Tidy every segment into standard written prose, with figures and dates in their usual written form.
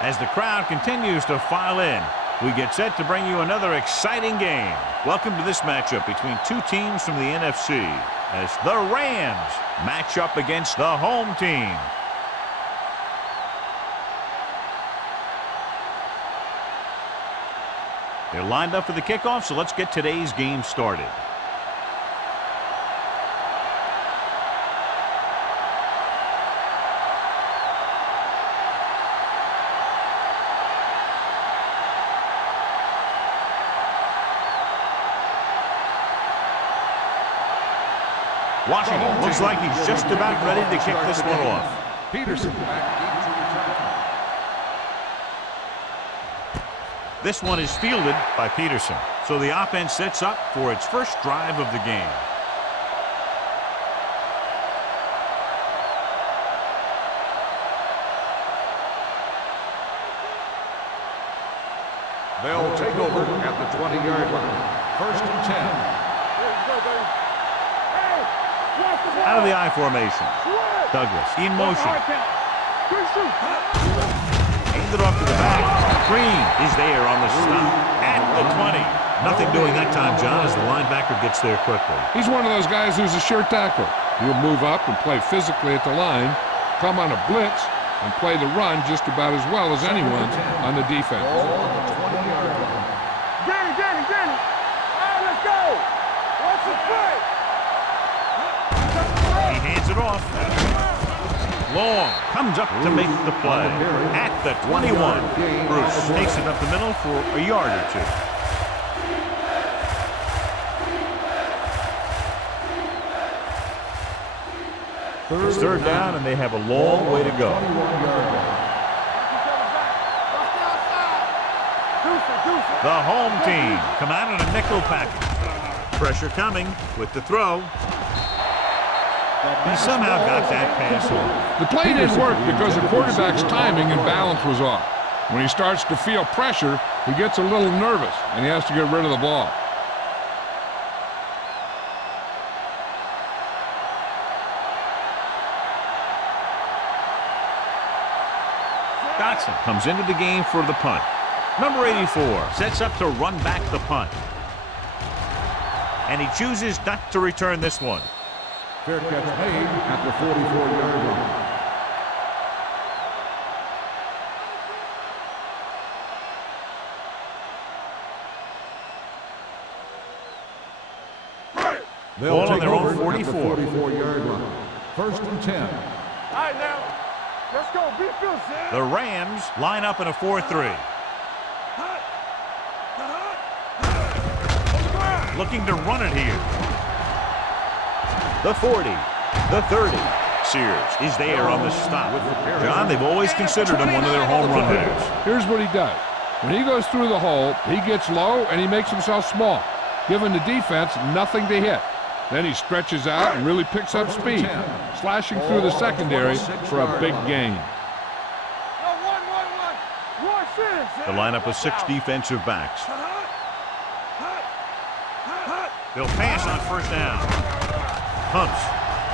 As the crowd continues to file in, we get set to bring you another exciting game. Welcome to this matchup between two teams from the NFC as the Rams match up against the home team. They're lined up for the kickoff, so let's get today's game started. Washington looks like he's just about ready to kick this one off. Peterson back deep to return. This one is fielded by Peterson. So the offense sets up for its first drive of the game. They'll take over at the 20-yard line. First and 10. Out of the I formation. Douglas in motion. Hands it off to the back. Green is there on the stop at the 20. Nothing doing that time, John, as the linebacker gets there quickly. He's one of those guys who's a sure tackler. He'll move up and play physically at the line, come on a blitz, and play the run just about as well as anyone on the defense. Get it. All right, let's go. What's the play? He hands it off. Long comes up to make the play at the 21. Bruce takes it up the middle for a yard or two. It's third down, and they have a long way to go. The home team come out in a nickel package. Pressure coming with the throw. He somehow got that pass off. The play didn't work because the quarterback's timing and balance was off. When he starts to feel pressure, he gets a little nervous, and he has to get rid of the ball. Dotson comes into the game for the punt. Number 84 sets up to run back the punt. And he chooses not to return this one. Fair catch made at the 44-yard line. They'll Ball on take their own over 44. at the 44-yard line. First and 10. All right, now. Let's go. Be fierce. The Rams line up in a 4-3. Looking to run it here. The 40, the 30. Sears is there on the stop. John, they've always considered him one of their home run hitters. Here's what he does. When he goes through the hole, he gets low and he makes himself small, giving the defense nothing to hit. Then he stretches out and really picks up speed, slashing through the secondary for a big gain. The lineup of 6 defensive backs. They'll pass on first down. Humps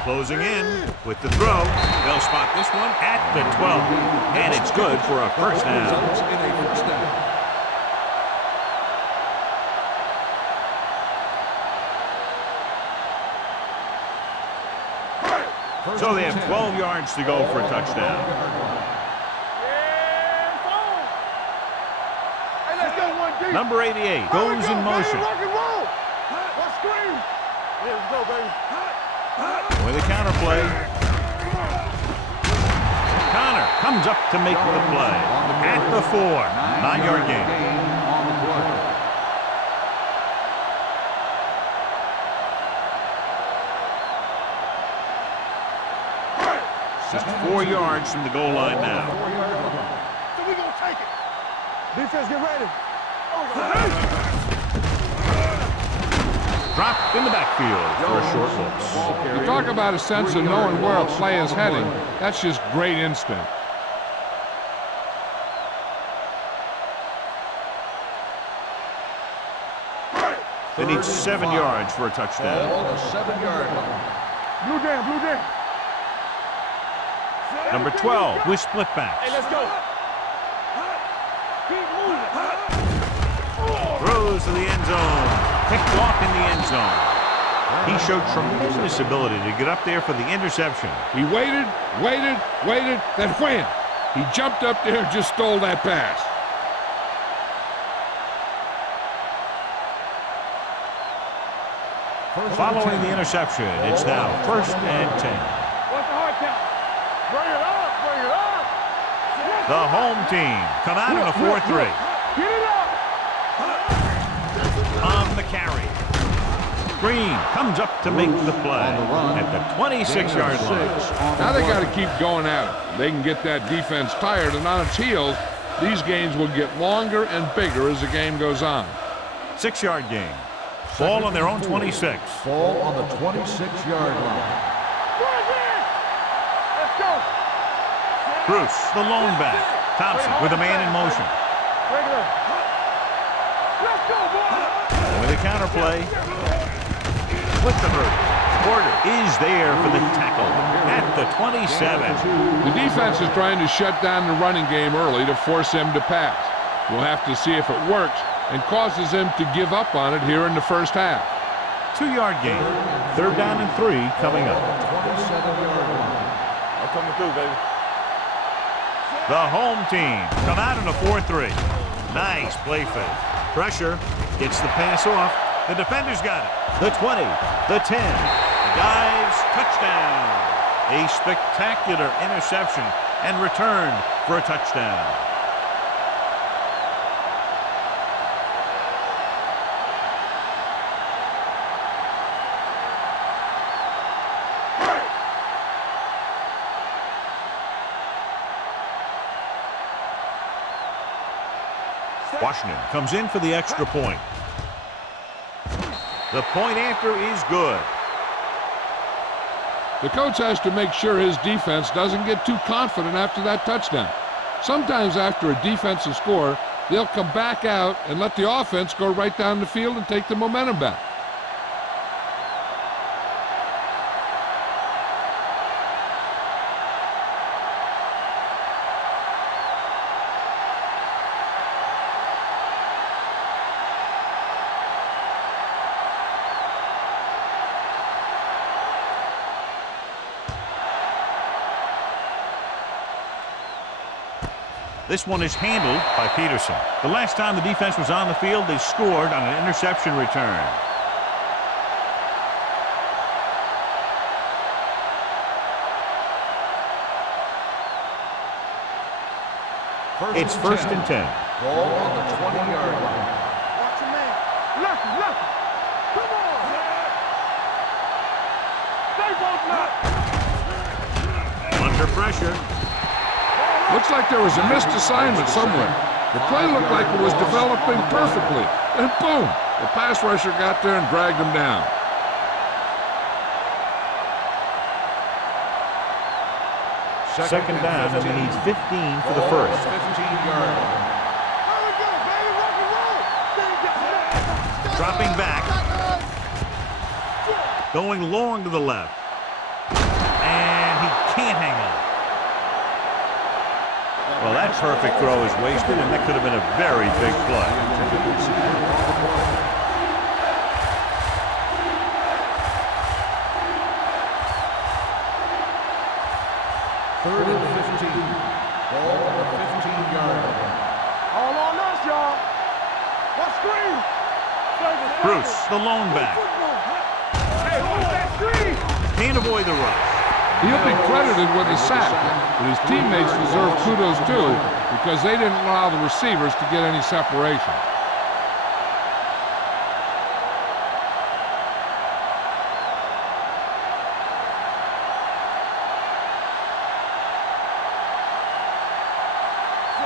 closing in with the throw. They'll spot this one at the 12. And it's good for a first down. So they have 12 yards to go for a touchdown. Number 88 goes in motion. With a counterplay. Connor comes up to make the play. At the 4. 9-yard gain. Just 4 yards from the goal line now. So we're going to take it. Defense, get ready. Dropped in the backfield for a short loss. You talk about a sense of knowing where a play is heading. That's just great instinct. They need 7 yards for a touchdown. Ball on the 7-yard line. Blue down. Number 12 with split backs. Hey, let's go. Keep moving. Throws to the end zone. Picked off in the end zone. He showed tremendous ability to get up there for the interception. He waited, then wham! He jumped up there and just stole that pass. Following the interception, it's now 1st and 10. What's the hard count? Bring it up, bring it up. The home team come out in a 4-3. Get it up. On the carry. Green comes up to make the play at the 26-yard line. Now they got to keep going at it. They can get that defense tired, and on its heels, these games will get longer and bigger as the game goes on. 6-yard gain. Ball on their own 26. Ball on the 26-yard line. Let's go. Bruce, the lone back. Thompson with a man in motion. Bring it up. Let's go, boy. With a counterplay. With the hurt. Porter is there for the tackle at the 27. The defense is trying to shut down the running game early to force him to pass. We'll have to see if it works and causes him to give up on it here in the first half. 2-yard gain. 3rd down and 3 coming up. 27-yard line. I'm coming through, baby. The home team come out in a 4-3. Nice play fake. Pressure. Gets the pass off. The defender's got it. The 20. The 10. Dives. Touchdown. A spectacular interception and returned for a touchdown. Washington comes in for the extra point. The point after is good. The coach has to make sure his defense doesn't get too confident after that touchdown. Sometimes after a defensive score, they'll come back out and let the offense go right down the field and take the momentum back. This one is handled by Peterson. The last time the defense was on the field, they scored on an interception return. It's 1st and 10. Ball on the 20-yard line. Watch your man. Left, left. Come on. Stay both left. Under pressure. Looks like there was a missed assignment somewhere. The play looked like it was developing perfectly. And boom, the pass rusher got there and dragged him down. Second down, and they need 15 for the first. 15-yard line. There we go, baby. Rock and roll. Dropping back. Going long to the left. And he can't hang on. Well, that perfect throw is wasted, and that could have been a very big play. Third and 15. Ball on the 15-yard line. All on us, y'all. What screen? Bruce, the lone back. Hey, who's that screen? Can't avoid the rush. He'll be credited with a sack, but his teammates deserve kudos too because they didn't allow the receivers to get any separation.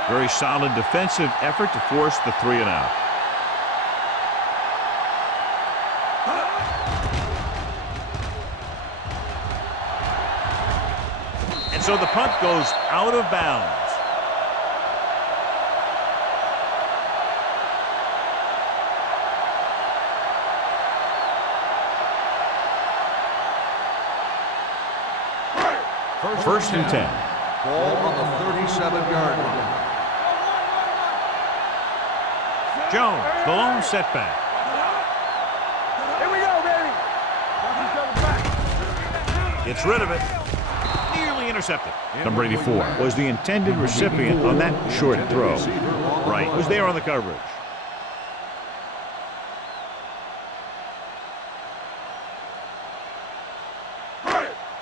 Very solid defensive effort to force the 3-and-out. And so the punt goes out of bounds. First and 10. Ball on the 37-yard line. Jones, the lone setback. Here we go, baby. Gets rid of it. Nearly intercepted. Number 84 was the intended recipient on that short throw. Right, was there on the coverage.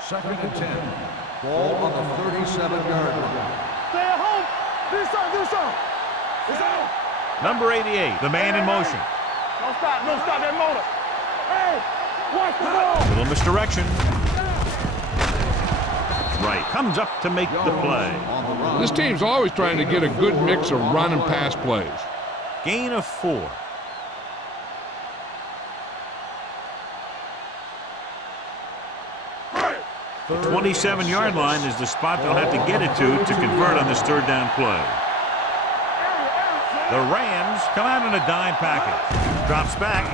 Second and 10. Ball on the 37-yard line. Stay at home. Do something. It's out. Number 88, the man in motion. Don't stop that motor. Hey, watch the ball. Little misdirection. Right, comes up to make the play. This team's always trying to get a good mix of run and pass plays. Gain of 4. The 27-yard line is the spot they'll have to get it to convert on this third down play. The Rams come out in a dime package. Drops back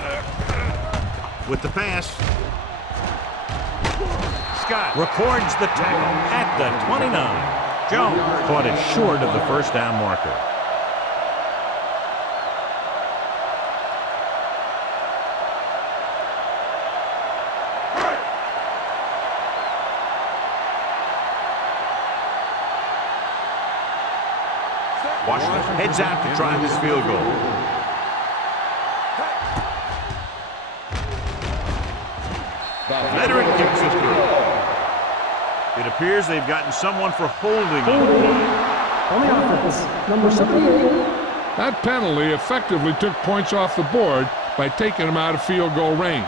with the pass. Scott records the tackle at the 29. Jones caught it short of the first down marker. Washington heads out to try this field goal. Veteran kicks it through. It appears they've gotten someone for holding on the play. On the offense, number 78. That penalty effectively took points off the board by taking them out of field goal range.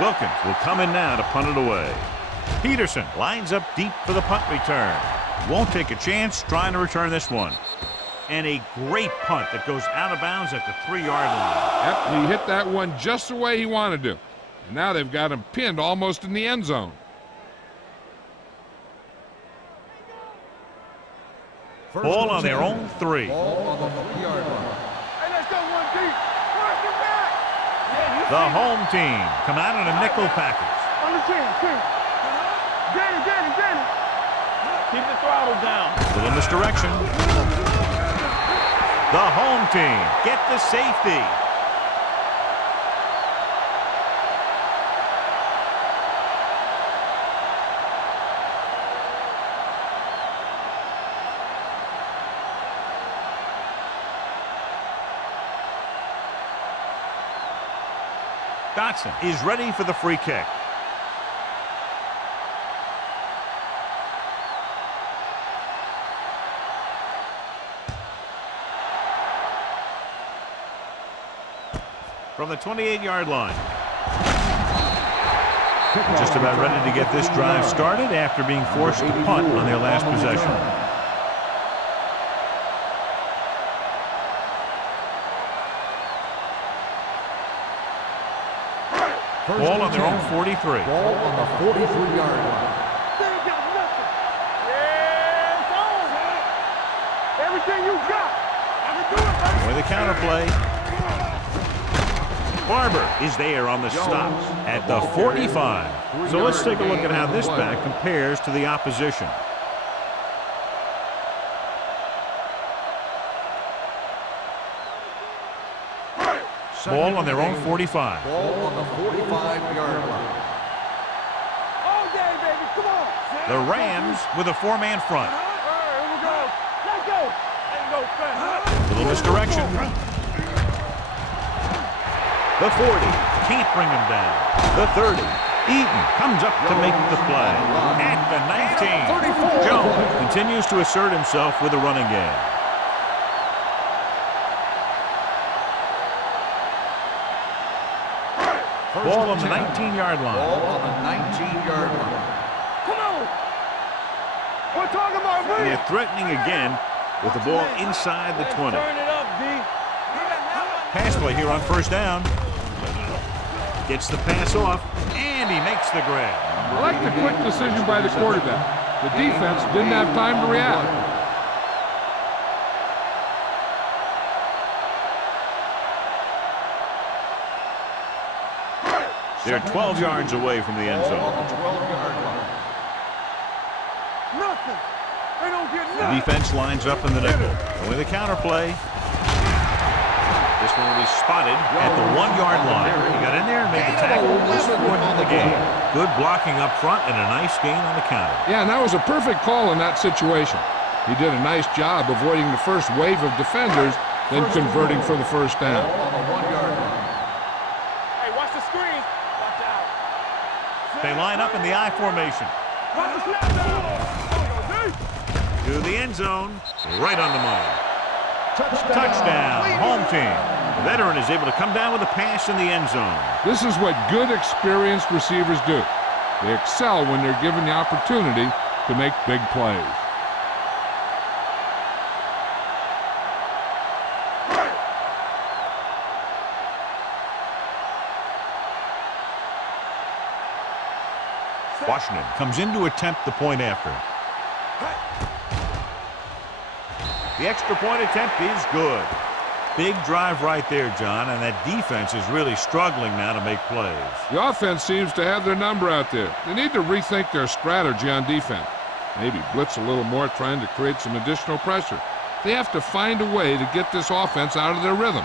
Wilkins will come in now to punt it away. Peterson lines up deep for the punt return. Won't take a chance trying to return this one. And a great punt that goes out of bounds at the 3-yard line. Yep, he hit that one just the way he wanted to. And now they've got him pinned almost in the end zone. Ball on their own 3. Ball on the 3-yard line. Hey, let's go one deep. Work it back. The home team come out in a nickel package. On the 10. Get it. Keep the throttle down. Little misdirection. The home team get the safety. Dotson is ready for the free kick. From the 28-yard line. Just about ready to get this drive started after being forced to punt on their last possession. Ball on their own 43. Ball on the 43-yard line. They ain't got nothing. Yeah, it's on. Everything you got. I can do it, baby. With the counter play. Barber is there on the stop at the 45. So let's take a look at how this back compares to the opposition. Ball on their own 45. Ball on the 45-yard line. All day, baby. Come on. The Rams with a 4-man front. All right, here we go. Let's go. There you go, fast. Little misdirection. The 40 can't bring him down. The 30. Eaton comes up to make the play. At the 19. Jones continues to assert himself with a running game. Ball on the 19-yard line. Ball on the 19-yard line. Come on. We're talking about And me. they're threatening again with the ball inside the 20. Turn it up, D. Pass play here on first down. Gets the pass off, and he makes the grab. I like the quick decision by the quarterback. The defense didn't have time to react. They're 12 yards away from the end Ball zone. on the 12-yard line. Nothing. They don't get The nothing. defense lines up in the nickel. And with a counter play, this one will be spotted at the 1-yard line. He got in there and made the tackle. His fourth in the game. Good blocking up front and a nice gain on the counter. Yeah, and that was a perfect call in that situation. He did a nice job avoiding the first wave of defenders, then converting for the first down. Ball on the 1-yard line. Hey, watch the screen. Watch out. They line up in the I formation. Watch the snap down. To the end zone, right on the money. Touchdown, home team. The veteran is able to come down with a pass in the end zone. This is what good, experienced receivers do. They excel when they're given the opportunity to make big plays. Washington comes in to attempt the point after. The extra point attempt is good. Big drive right there, John, and that defense is really struggling now to make plays. The offense seems to have their number out there. They need to rethink their strategy on defense. Maybe blitz a little more, trying to create some additional pressure. They have to find a way to get this offense out of their rhythm.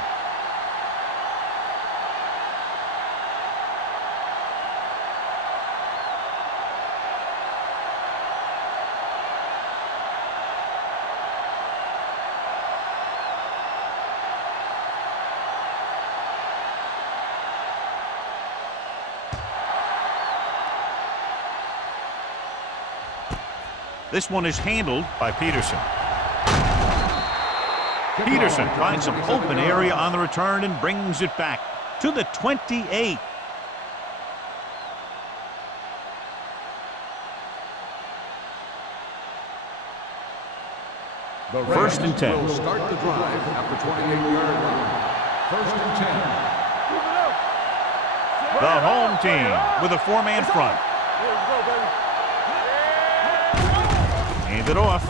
This one is handled by Peterson. Peterson finds some open area on the return and brings it back to the 28. The First and 10. will start the drive at the 28-yard line. First and 10. The home team with a 4-man front. Hand it off.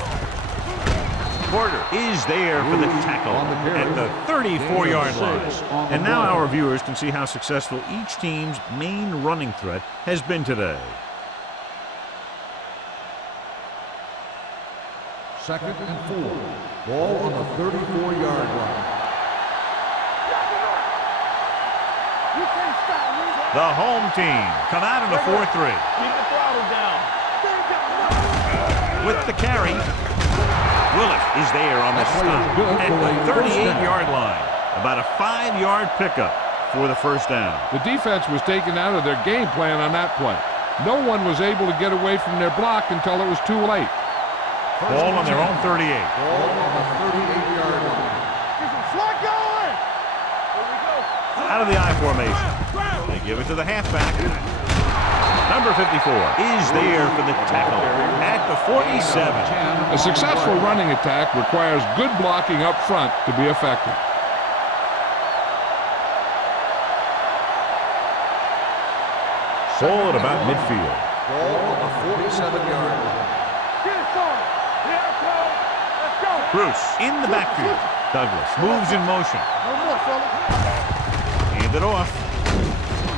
Porter is there for the tackle at the 34-yard line. And now our viewers can see how successful each team's main running threat has been today. Second and 4. Ball on the 34-yard line. The home team come out in a 4-3. Keep the throttle down. With the carry, Willis is there on the stop at the 38-yard line. About a 5-yard pickup for the first down. The defense was taken out of their game plan on that play. No one was able to get away from their block until it was too late. Ball on their own 38. Ball on the 38-yard line. Get some slot going. Here we go. Out of the I formation. They give it to the halfback. Number 54 is there for the tackle at the 47. A successful running attack requires good blocking up front to be effective. Ball at about midfield. Ball on the 47-yard line. Get it started. Here I come. Let's go. Bruce in the backfield. Douglas moves in motion. No more, fella. Hand it off.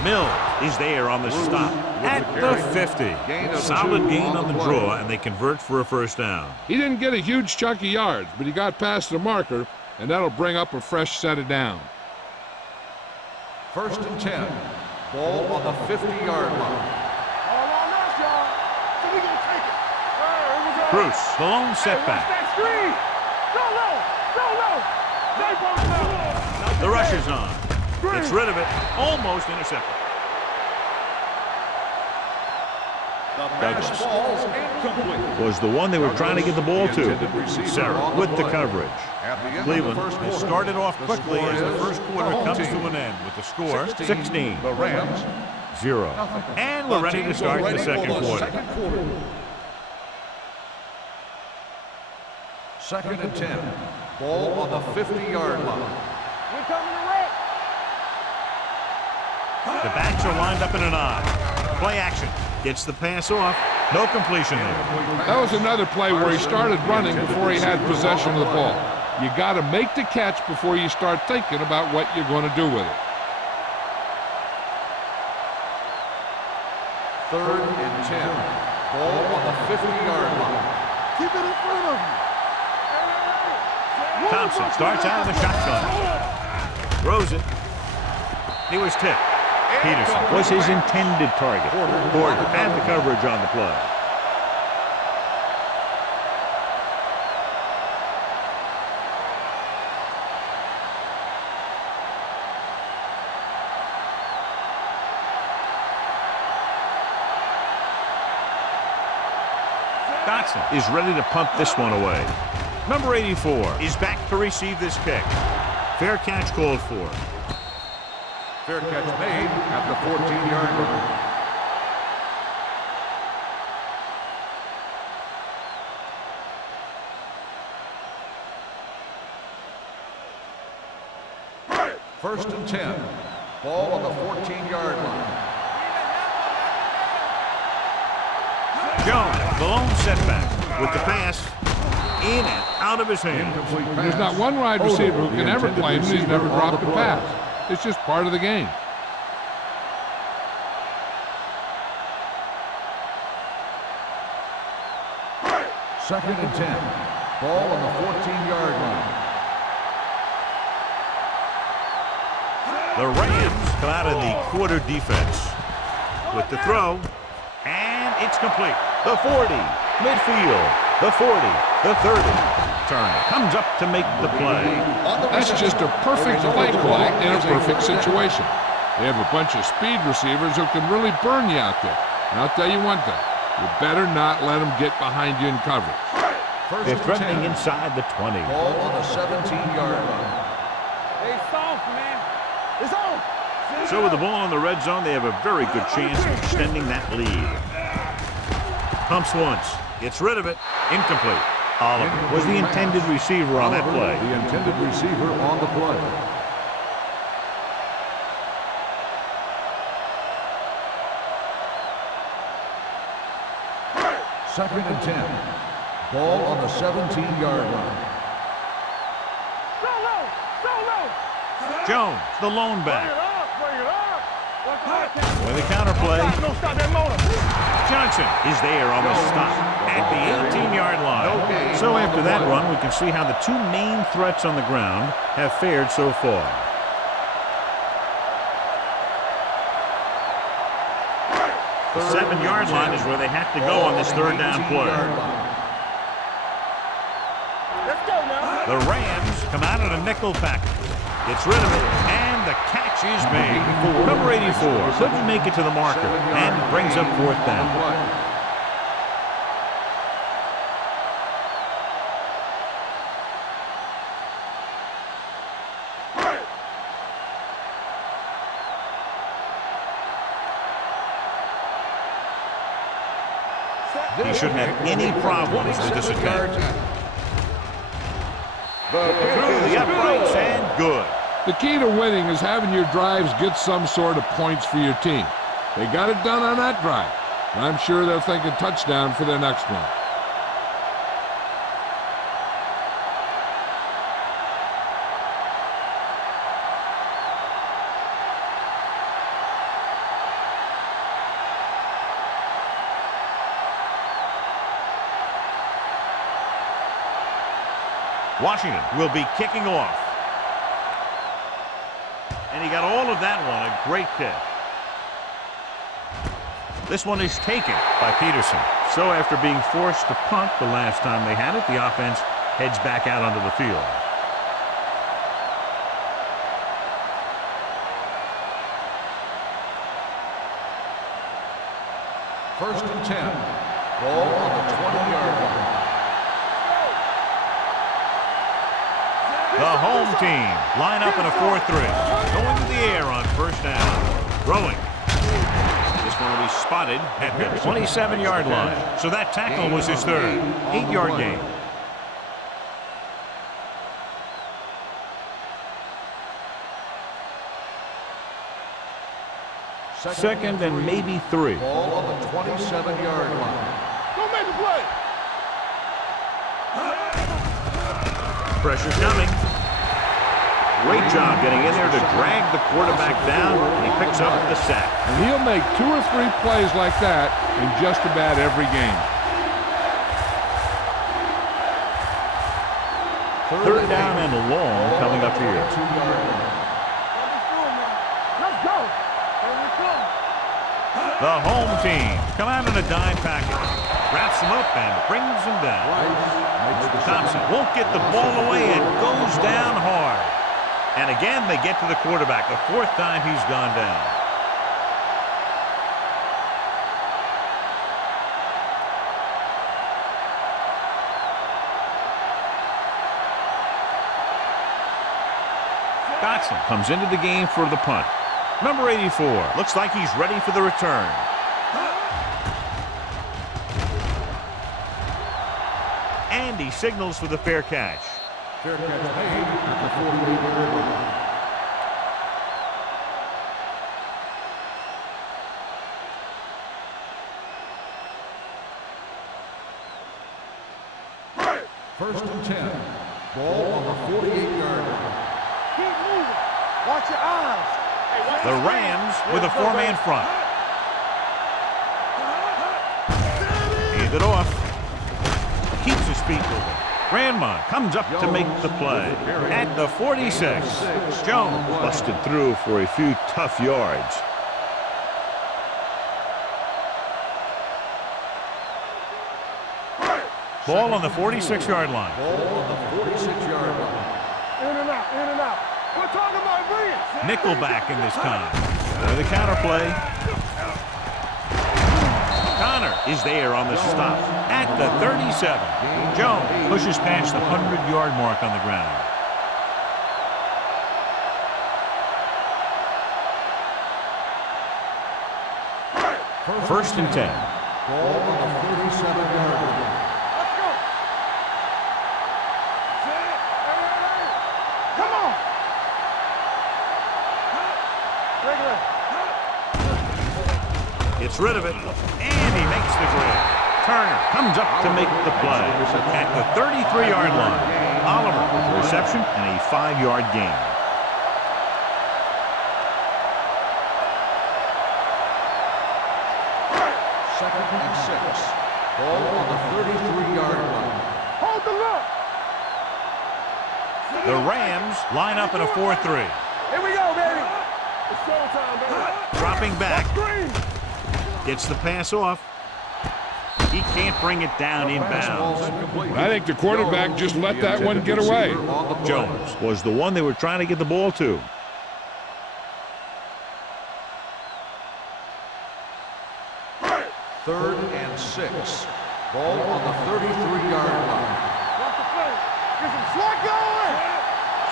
Mill is there on the stop at the 50. Solid gain on the draw, and they convert for a first down. He didn't get a huge chunk of yards, but he got past the marker, and that'll bring up a fresh set of downs. First and 10. Ball on the 50-yard line. All on us, y'all. So we gonna take it. Here we go. Bruce, the lone Hey, watch setback. that screen. Go low. Go low. Stay posted up. The rush is on. Gets rid of it. Almost intercepted. Douglas Ball's incomplete. was the one they were trying to get the ball to. Sarah with the coverage. At the end of the Cleveland first has quarter, started off the quickly score as the is first quarter the home comes team. to an end with the score 16. The Rams. 0. And we're ready to start the second quarter. Second and 10. Ball on the 50-yard line. We're coming to wreck. The backs are lined up in an I. Play action. Gets the pass off. No completion there. That was another play where he started running before he had possession of the ball. You got to make the catch before you start thinking about what you're going to do with it. 3rd and 10. Ball on the 50-yard line. Keep it in front of you. Thompson starts out of the shotgun. Throws it. He was tipped. Peterson was his intended target. Porter had the coverage on the play. Dotson is ready to punt this one away. Number 84 is back to receive this kick. Fair catch called for. Fair catch made at the 14-yard line. First and 10. Ball on the 14-yard line. Jones, the lone setback with the pass in and out of his hands. There's not one wide receiver who can ever claim that he's never dropped a pass. It's just part of the game. Second and 10. Ball on the 14-yard line. The Rams come out in the quarter defense with the throw, and it's complete. The 40, midfield, the 40, the 30. Turner comes up to make the play. That's just a perfect play call in a perfect situation. They have a bunch of speed receivers who can really burn you out there. And I'll tell you one thing, you better not let them get behind you in coverage. They're threatening inside the 20. Ball on the 17-yard line. Hey, soft, man. It's on. So with the ball in the red zone, they have a very good chance of extending that lead. Pumps once, gets rid of it, incomplete. Oliver was the intended receiver on that play. The intended receiver on the play. Second and 10. Ball on the 17-yard line. Jones, the lone back. Bring it up. With a counterplay, Don't stop that motor. Johnson is there on the stop at the 18-yard line. So after that run, we can see how the two main threats on the ground have fared so far. The 7-yard line is where they have to go on this third down play. Let's go now. The Rams come out in a nickel package. Gets rid of it, and the catch is made. Number 84 couldn't make it to the marker, and brings up fourth down. He shouldn't have any problems with this attack. Through the uprights and good. The key to winning is having your drives get some sort of points for your team. They got it done on that drive, and I'm sure they're thinking touchdown for their next one. Washington will be kicking off. And he got all of that one, a great kick. This one is taken by Peterson. So after being forced to punt the last time they had it, the offense heads back out onto the field. First and 10. Ball on the 20-yard line. The home team line up in a 4-3. Going to the air on first down. Throwing. This one will be spotted at the 27-yard line. So that tackle was his third. 8-yard gain. Second and maybe 3. Ball on the 27-yard line. Don't make the play. Pressure coming. Great job getting in there to drag the quarterback down, and he picks up the sack. And he'll make 2 or 3 plays like that in just about every game. Third down and long coming up here. Let's go. The home team come out in a dime package, wraps them up and brings them down. Thompson won't get the ball away and goes down hard. And again, they get to the quarterback. The 4th time he's gone down. Dotson comes into the game for the punt. Number 84 looks like he's ready for the return. And he signals for the fair catch. Fair catch made at the 48-yard line. First and 10. Ball on the 48-yard line. Keep moving. Watch your eyes. The Rams with a 4-man front. Hand it off. Keeps his feet moving. Grandma comes up to make the play. At the 46, Jones busted through for a few tough yards. Ball on the 46-yard line. Ball on the 46-yard line. In and out, in and out. We're talking about brilliance. Nickelback in this time. The counter play. Connor is there on the stop. At the 37, Jones pushes past the 100-yard mark on the ground. First and 10. Ball on the 37-yard line. Let's go. Come on. Regular. Gets rid of it, and he makes the grab. Turner comes up to make the play. At the 33-yard line, Oliver with the reception and a 5-yard gain. Second and 6. Ball on the 33-yard line. Hold the look. The Rams line up in a 4-3. Here we go, baby. It's showtime, baby. Dropping back, Green. gets the pass off. He can't bring it down inbounds. I think the quarterback just let that one get away. Jones was the one they were trying to get the ball to. Third and 6. Ball on the 33-yard line. Watch the play. Get some slot going.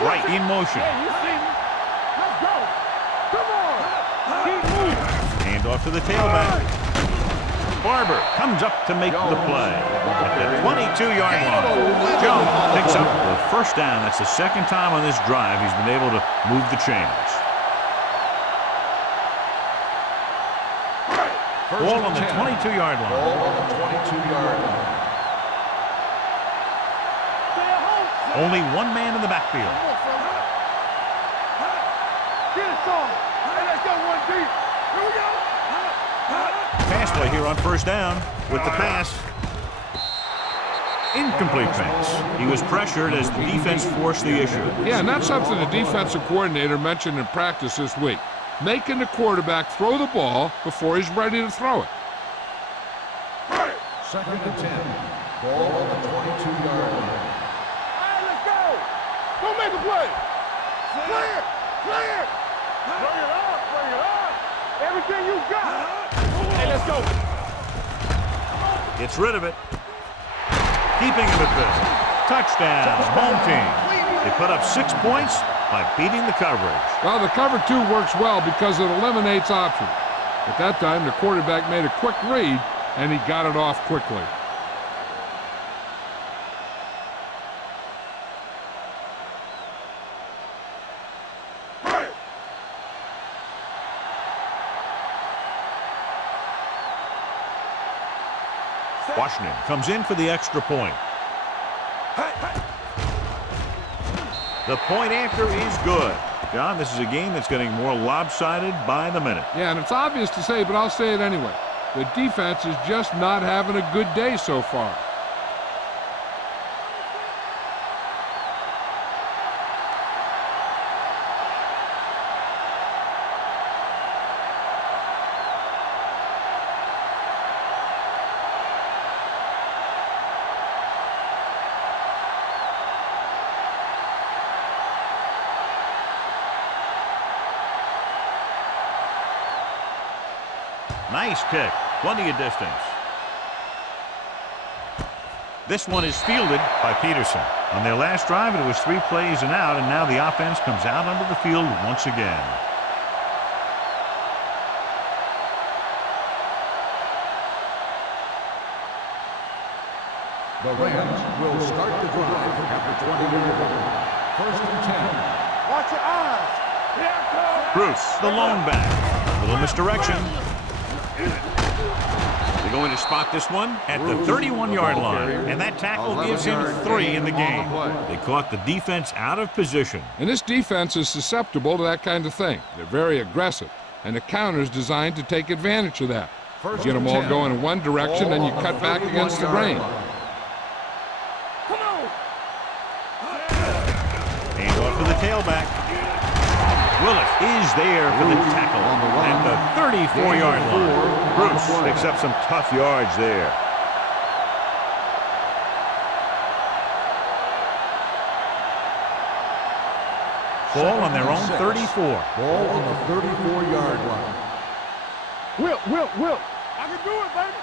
Right in motion. Hey, you see me? Let's go. Come on. Keep moving. Hand off to the tailback. Barber comes up to make the play. At the 22-yard line, Jones picks up the first down. That's the second time on this drive he's been able to move the chains. Ball on the 22-yard line. Ball on the 22-yard line. Stay at home. Only one man in the backfield. Get it, son. Hey, let's go one deep. Here we go. Pass play here on first down with the pass. Incomplete pass. He was pressured as the defense forced the issue. Yeah, and that's something the defensive coordinator mentioned in practice this week. Making the quarterback throw the ball before he's ready to throw it. Second and 10. Ball on the 22-yard line. Hey, let's go. Go make a play. Play it. Play it. Bring it up. Bring it up. Everything you got. Hey, let's go. Gets rid of it. Keeping him at business. Touchdown, home team. They put up 6 points by beating the coverage. Well, the cover 2 works well because it eliminates options. At that time, the quarterback made a quick read, and he got it off quickly. Washington comes in for the extra point. The point after is good. John, this is a game that's getting more lopsided by the minute. Yeah, and it's obvious to say, but I'll say it anyway. The defense is just not having a good day so far. Nice kick. Plenty of distance. This one is fielded by Peterson. On their last drive, it was 3 plays and out, and now the offense comes out onto the field once again. The Rams will start the drive at the 20-yard line. 1st and 10. Watch your eyes. Here it comes. Bruce, the lone back. A little misdirection. They're going to spot this one at the 31-yard line, and that tackle gives him 3 in the game. They caught the defense out of position. And this defense is susceptible to that kind of thing. They're very aggressive, and the counter is designed to take advantage of that. You get them all going in one direction, then you cut back against the grain. Come on. And off to the tailback. Willis is there for the tackle at the 34-yard line. Bruce picks up some tough yards there. Ball on their own 34. Ball on the 34-yard line. Will. I can do it, baby.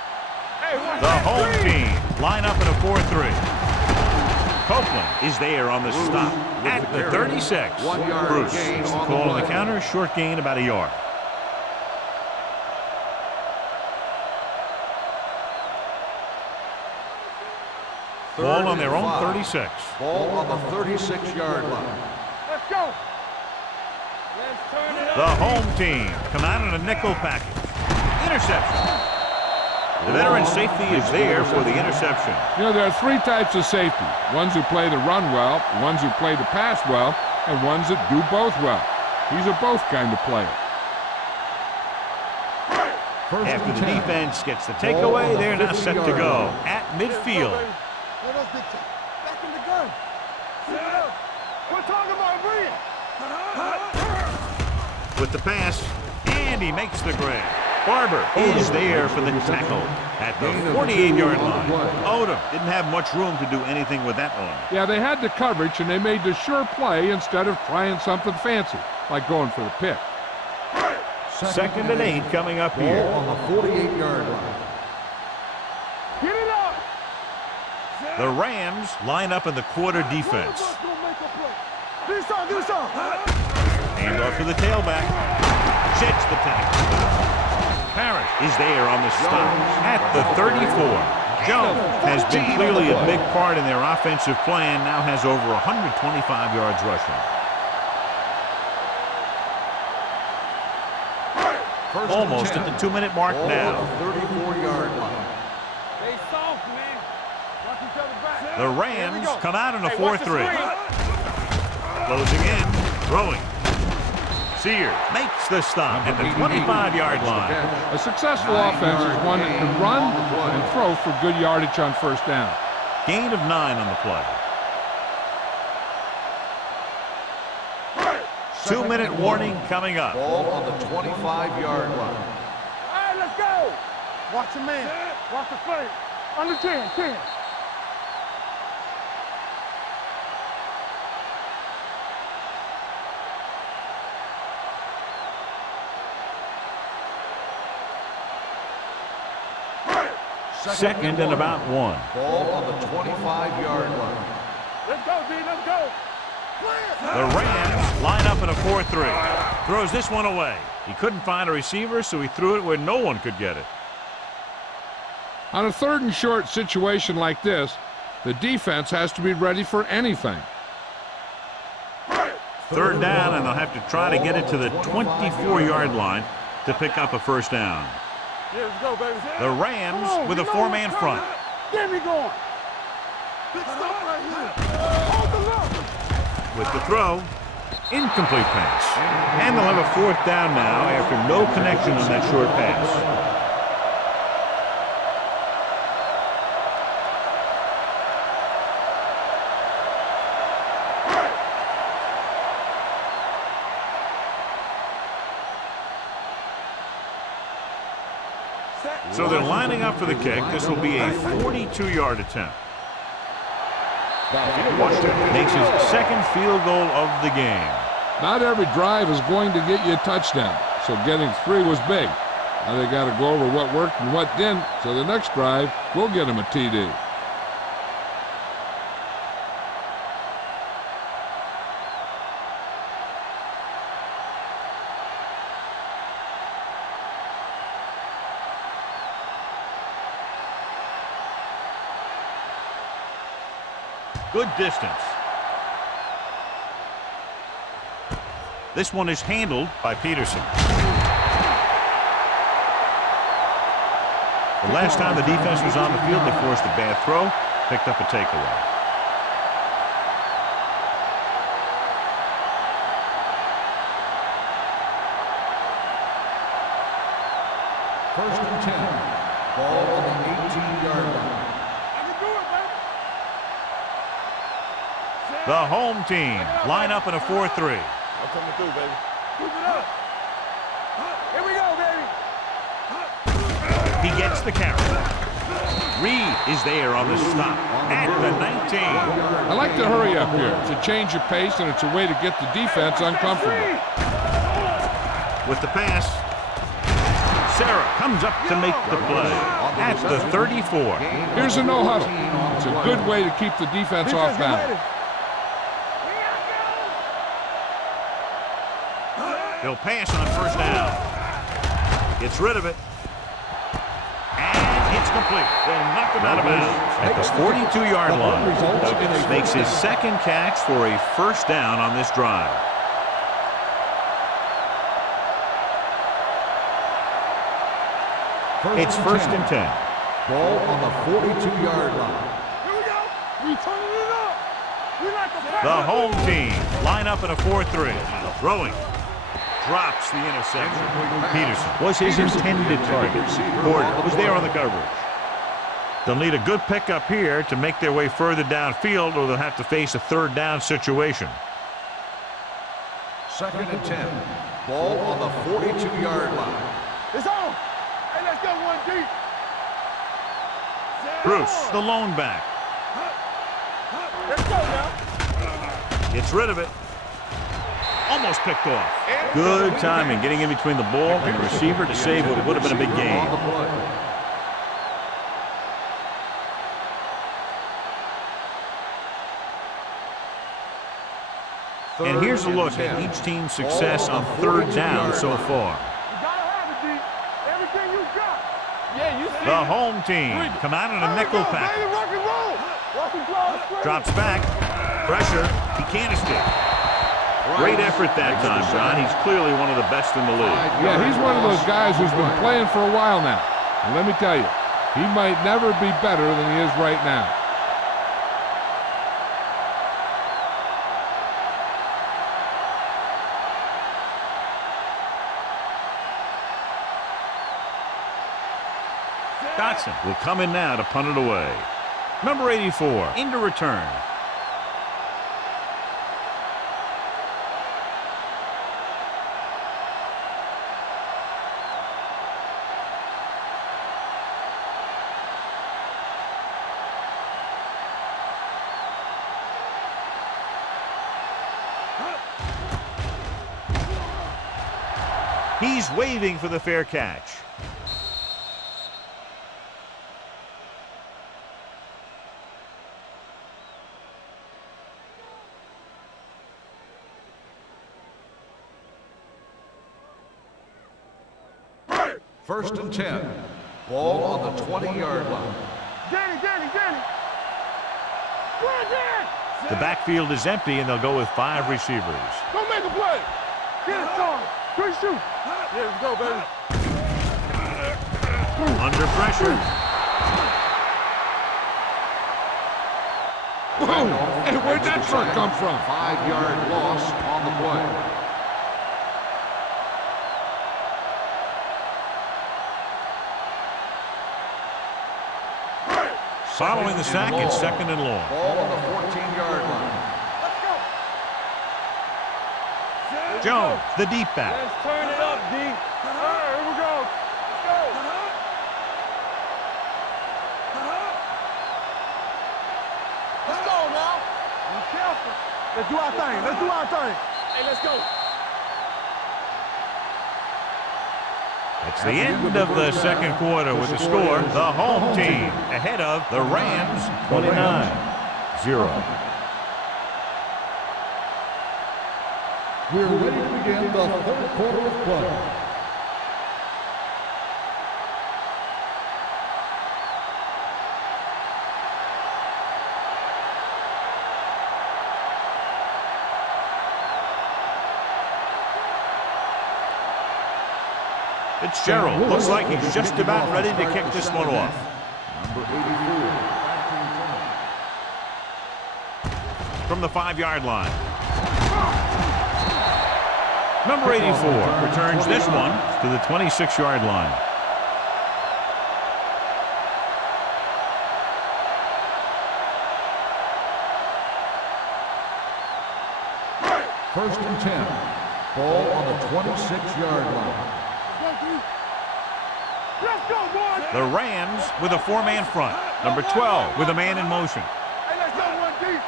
Hey, watch The that home three. team line up in a 4-3. Copeland is there on the stop at the 36. Bruce gets the call on the counter. Short gain, about a yard. Ball on their own 36. Ball on the 36-yard line. Let's go. Let's turn it The up. home team come out in a nickel package. Interception. The veteran safety is there for the interception. You know, there are 3 types of safety. Ones who play the run well, ones who play the pass well, and ones that do both well. He's a both kind of player. After the defense gets the takeaway, they're now set to go at midfield. Let us get back in the gun. We're talking about brilliant. With the pass, and he makes the grab. Barber is there for the tackle at the 48-yard line. Odom didn't have much room to do anything with that one. Yeah, they had the coverage, and they made the sure play instead of trying something fancy, like going for the pick. 2nd and 8 coming up Ball here. on the 48-yard line. Get it up. The Rams line up in the quarter defense. Do some. And off to the tailback. Sheds the tackle. Parrish is there on the stop at the 34. Jones has been clearly a big part in their offensive plan, now has over 125 yards rushing. Almost at the 2-minute mark now. 34-yard line. Stay soft, man. Watch each other back. The Rams come out in a 4-3. Closing in, throwing. Sears makes the stop at the 25-yard line. A successful offense is one that can run and throw for good yardage on 1st down. Gain of 9 on the play. 2-minute warning coming up. Ball on the 25-yard line. All right, let's go. Watch the man. Watch the play. Under 10. Second and about 1. Ball on the 25-yard line. Let's go, D. Let's go. The Rams line up in a 4-3. Throws this one away. He couldn't find a receiver, so he threw it where no one could get it. On a 3rd and short situation like this, the defense has to be ready for anything. 3rd down, and they'll have to try to get it to the 24-yard line to pick up a 1st down. Yeah, let's go, baby. The Rams with a 4-man front. Get me going. Big stuff right here. Hold the look. With the throw, incomplete pass. And they'll have a fourth down now after no connection on that short pass. So they're lining up for the kick. This will be a 42-yard attempt. Washington makes his second field goal of the game. Not every drive is going to get you a touchdown, so getting 3 was big. Now they got to go over what worked and what didn't, so the next drive will get them a TD. Good distance. This one is handled by Peterson. The last time the defense was on the field, they forced a bad throw, picked up a takeaway. First and 10. Ball on the 18-yard line. The home team line up in a 4-3. I'm coming through, baby. Keep it up. Here we go, baby. He gets the carry. Reed is there on the stop at the 19. I like to hurry up here. It's a change of pace, and it's a way to get the defense uncomfortable. With the pass, Sarah comes up to make the play at the 34. Here's a no-huddle. It's a good way to keep the defense off balance. They'll pass on first down. Gets rid of it. And it's complete. They'll knock him out of bounds at the 42-yard line. Douglas makes his second catch for a first down on this drive. It's first and 10. Ball on the 42-yard line. Here we go. We turning it up. We like The home team line up in a 4-3. Throwing. Drops the interception. Peterson was his intended target. Porter was there on the coverage. They'll need a good pickup here to make their way further downfield, or they'll have to face a third down situation. Second and 10. Ball on the 42-yard line. It's on. Hey, let's go one deep. Bruce, the lone back. Let's go now. Gets rid of it. Almost picked off. Good timing, getting in between the ball and the receiver to save what would have been a big gain. And here's a look at each team's success on third down so far. You gotta have it, D. Everything you got. Yeah, you see. The home team come out in a nickel pack. Baby, rock and roll. Rock and roll. Drops back. Pressure. He can't escape. Great effort that time, John. He's clearly one of the best in the league. Yeah, he's one of those guys who's been playing for a while now. And let me tell you, he might never be better than he is right now. Dotson will come in now to punt it away. Number 84 into return. He's waving for the fair catch. First and 10. Ball on the 20-yard line. Danny. The backfield is empty, and they'll go with 5 receivers. Go make a play. Get it, Tom. Quick shoot. Yeah, let's go, baby. Under pressure. Boom! Hey, where'd that truck come from? 5-yard loss on the play. Following the sack, it's 2nd and long. Ball on the 14-yard line. Jones, the deep back. Let's turn it up, D. All right, here we go. Let's go. Let's go now. Be careful. Let's do our thing. Let's do our thing. Hey, let's go. It's the end of the second quarter with the score. The home team ahead of the Rams 29-0. We're ready to begin the 3rd quarter of play. Fitzgerald looks like he's just about ready to kick this one off. Number 84. From the 5-yard line. Number 84 returns this one to the 26-yard line. First and 10. Ball on the 26-yard line. Let's go, boys. The Rams with a 4-man front. Number 12 with a man in motion. Hey, let's go, 1D.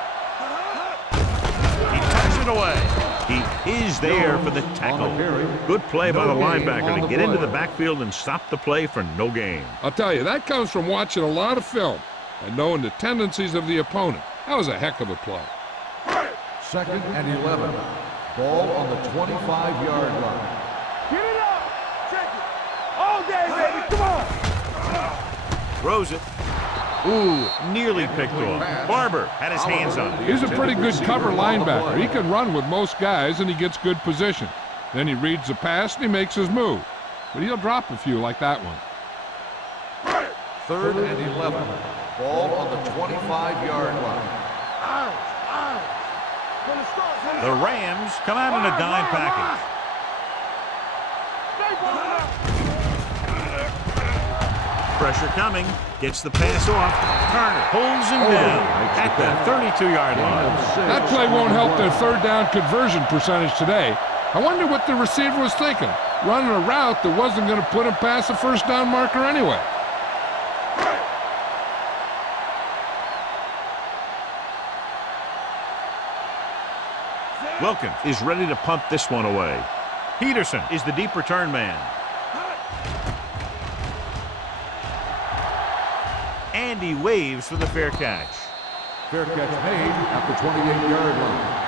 He tucks it away. He is there for the tackle. Good play by the linebacker to get into the backfield and stop the play for no gain. I'll tell you, that comes from watching a lot of film and knowing the tendencies of the opponent. That was a heck of a play. 2nd and 11. Ball on the 25-yard line. Get it up. Check it. All day, baby. Come on. Throws it. Ooh, nearly picked off. Barber had his hands on it. He's a pretty good cover linebacker. He can run with most guys, and he gets good position. Then he reads the pass, and he makes his move. But he'll drop a few like that one. 3rd and 11. Ball on the 25-yard line. The Rams come out in a dime package. Pressure coming. Gets the pass off. Turner pulls him down at the 32-yard line. That play won't help their 3rd down conversion percentage today. I wonder what the receiver was thinking, running a route that wasn't going to put him past the 1st down marker anyway. Wilkins is ready to punt this one away. Peterson is the deep return man. And he waves for the fair catch. Fair catch made at the 28-yard line.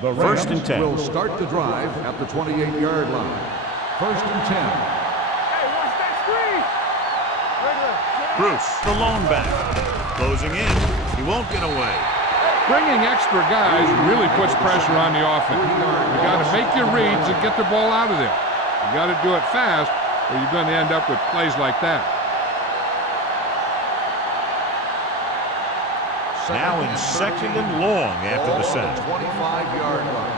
The Rams 1st and 10. will start the drive at the 28-yard line. 1st and 10. Hey, watch that screen. Bruce, the lone back. Closing in. He won't get away. Bringing extra guys really puts pressure on the offense. You got to make your reads and get the ball out of there. You got to do it fast, or you're going to end up with plays like that. Now in 2nd and long after the sack. 25-yard line.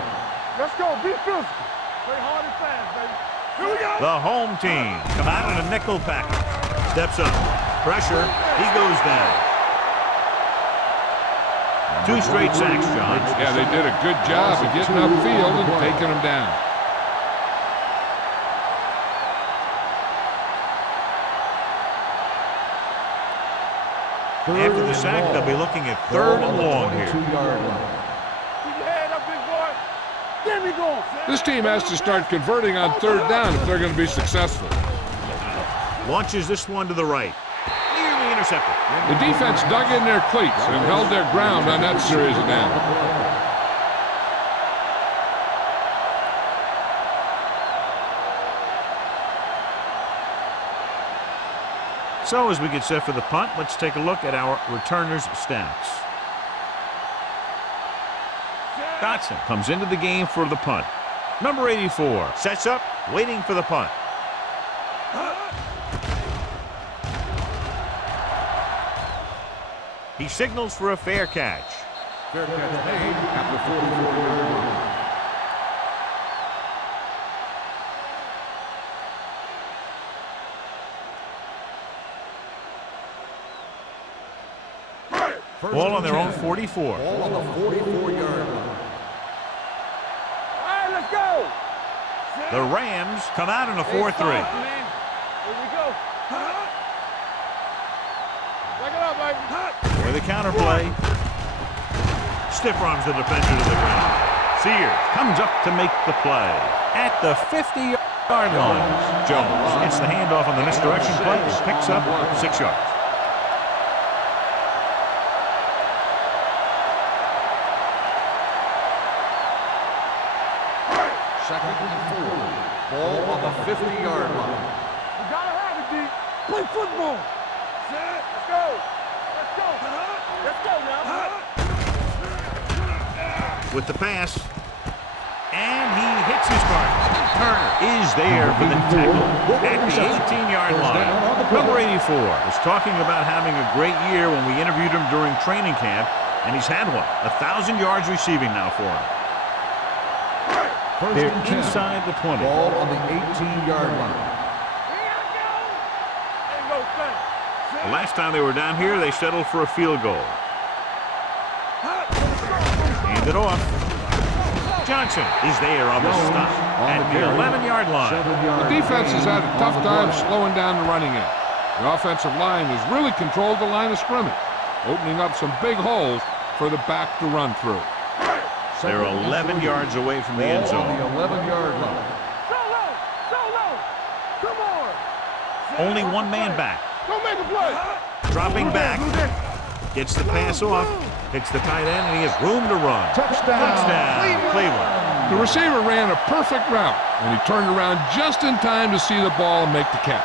Let's go. Be physical. Play hard and fast, baby. Here we go. The home team come out in a nickel package. Steps up. Pressure. He goes down. 2 straight sacks, John. Yeah, they did a good job of getting upfield and taking them down. After the sack, they'll be looking at 3rd and long here. 22-yard line. Keep your head up, big boy. Get me going. This team has to start converting on 3rd down if they're going to be successful. Launches this one to the right. Nearly intercepted. The defense dug in their cleats and held their ground on that series of downs. So as we get set for the punt, let's take a look at our returners' stats. Dotson comes into the game for the punt. Number 84 sets up, waiting for the punt. He signals for a fair catch. Fair catch made at the 44-yard line. Ball on their own 44. Ball on the 44-yard line. All right, let's go. The Rams come out in a 4-3. Here we go. Back it up, baby. With a counter play. Stiff arms the defender to the ground. Sears comes up to make the play at the 50-yard line. Jones hits the handoff on the misdirection play and picks up 6 yards. Second and 4. Ball on the 50-yard line. You gotta have it, D. Play football. Let's go. Let's go. Let's go now. With the pass. And he hits his mark. Turner is there for the tackle at the 18-yard line. Number 84 was talking about having a great year when we interviewed him during training camp, and he's had one. 1,000 yards receiving now for him. They're inside the 20. Ball on the 18-yard line. The last time they were down here, they settled for a field goal. Hand it off. Johnson is there on the stop at the 11-yard line. The defense has had a tough time slowing down the running game. The offensive line has really controlled the line of scrimmage, opening up some big holes for the back to run through. They're 11 yards away from the end zone. On the 11-yard line. Come on. Only one man back. Don't make a play. Dropping back. Gets the pass off. Hits the tight end, and he has room to run. Touchdown, Cleveland. The receiver ran a perfect route, and he turned around just in time to see the ball and make the catch.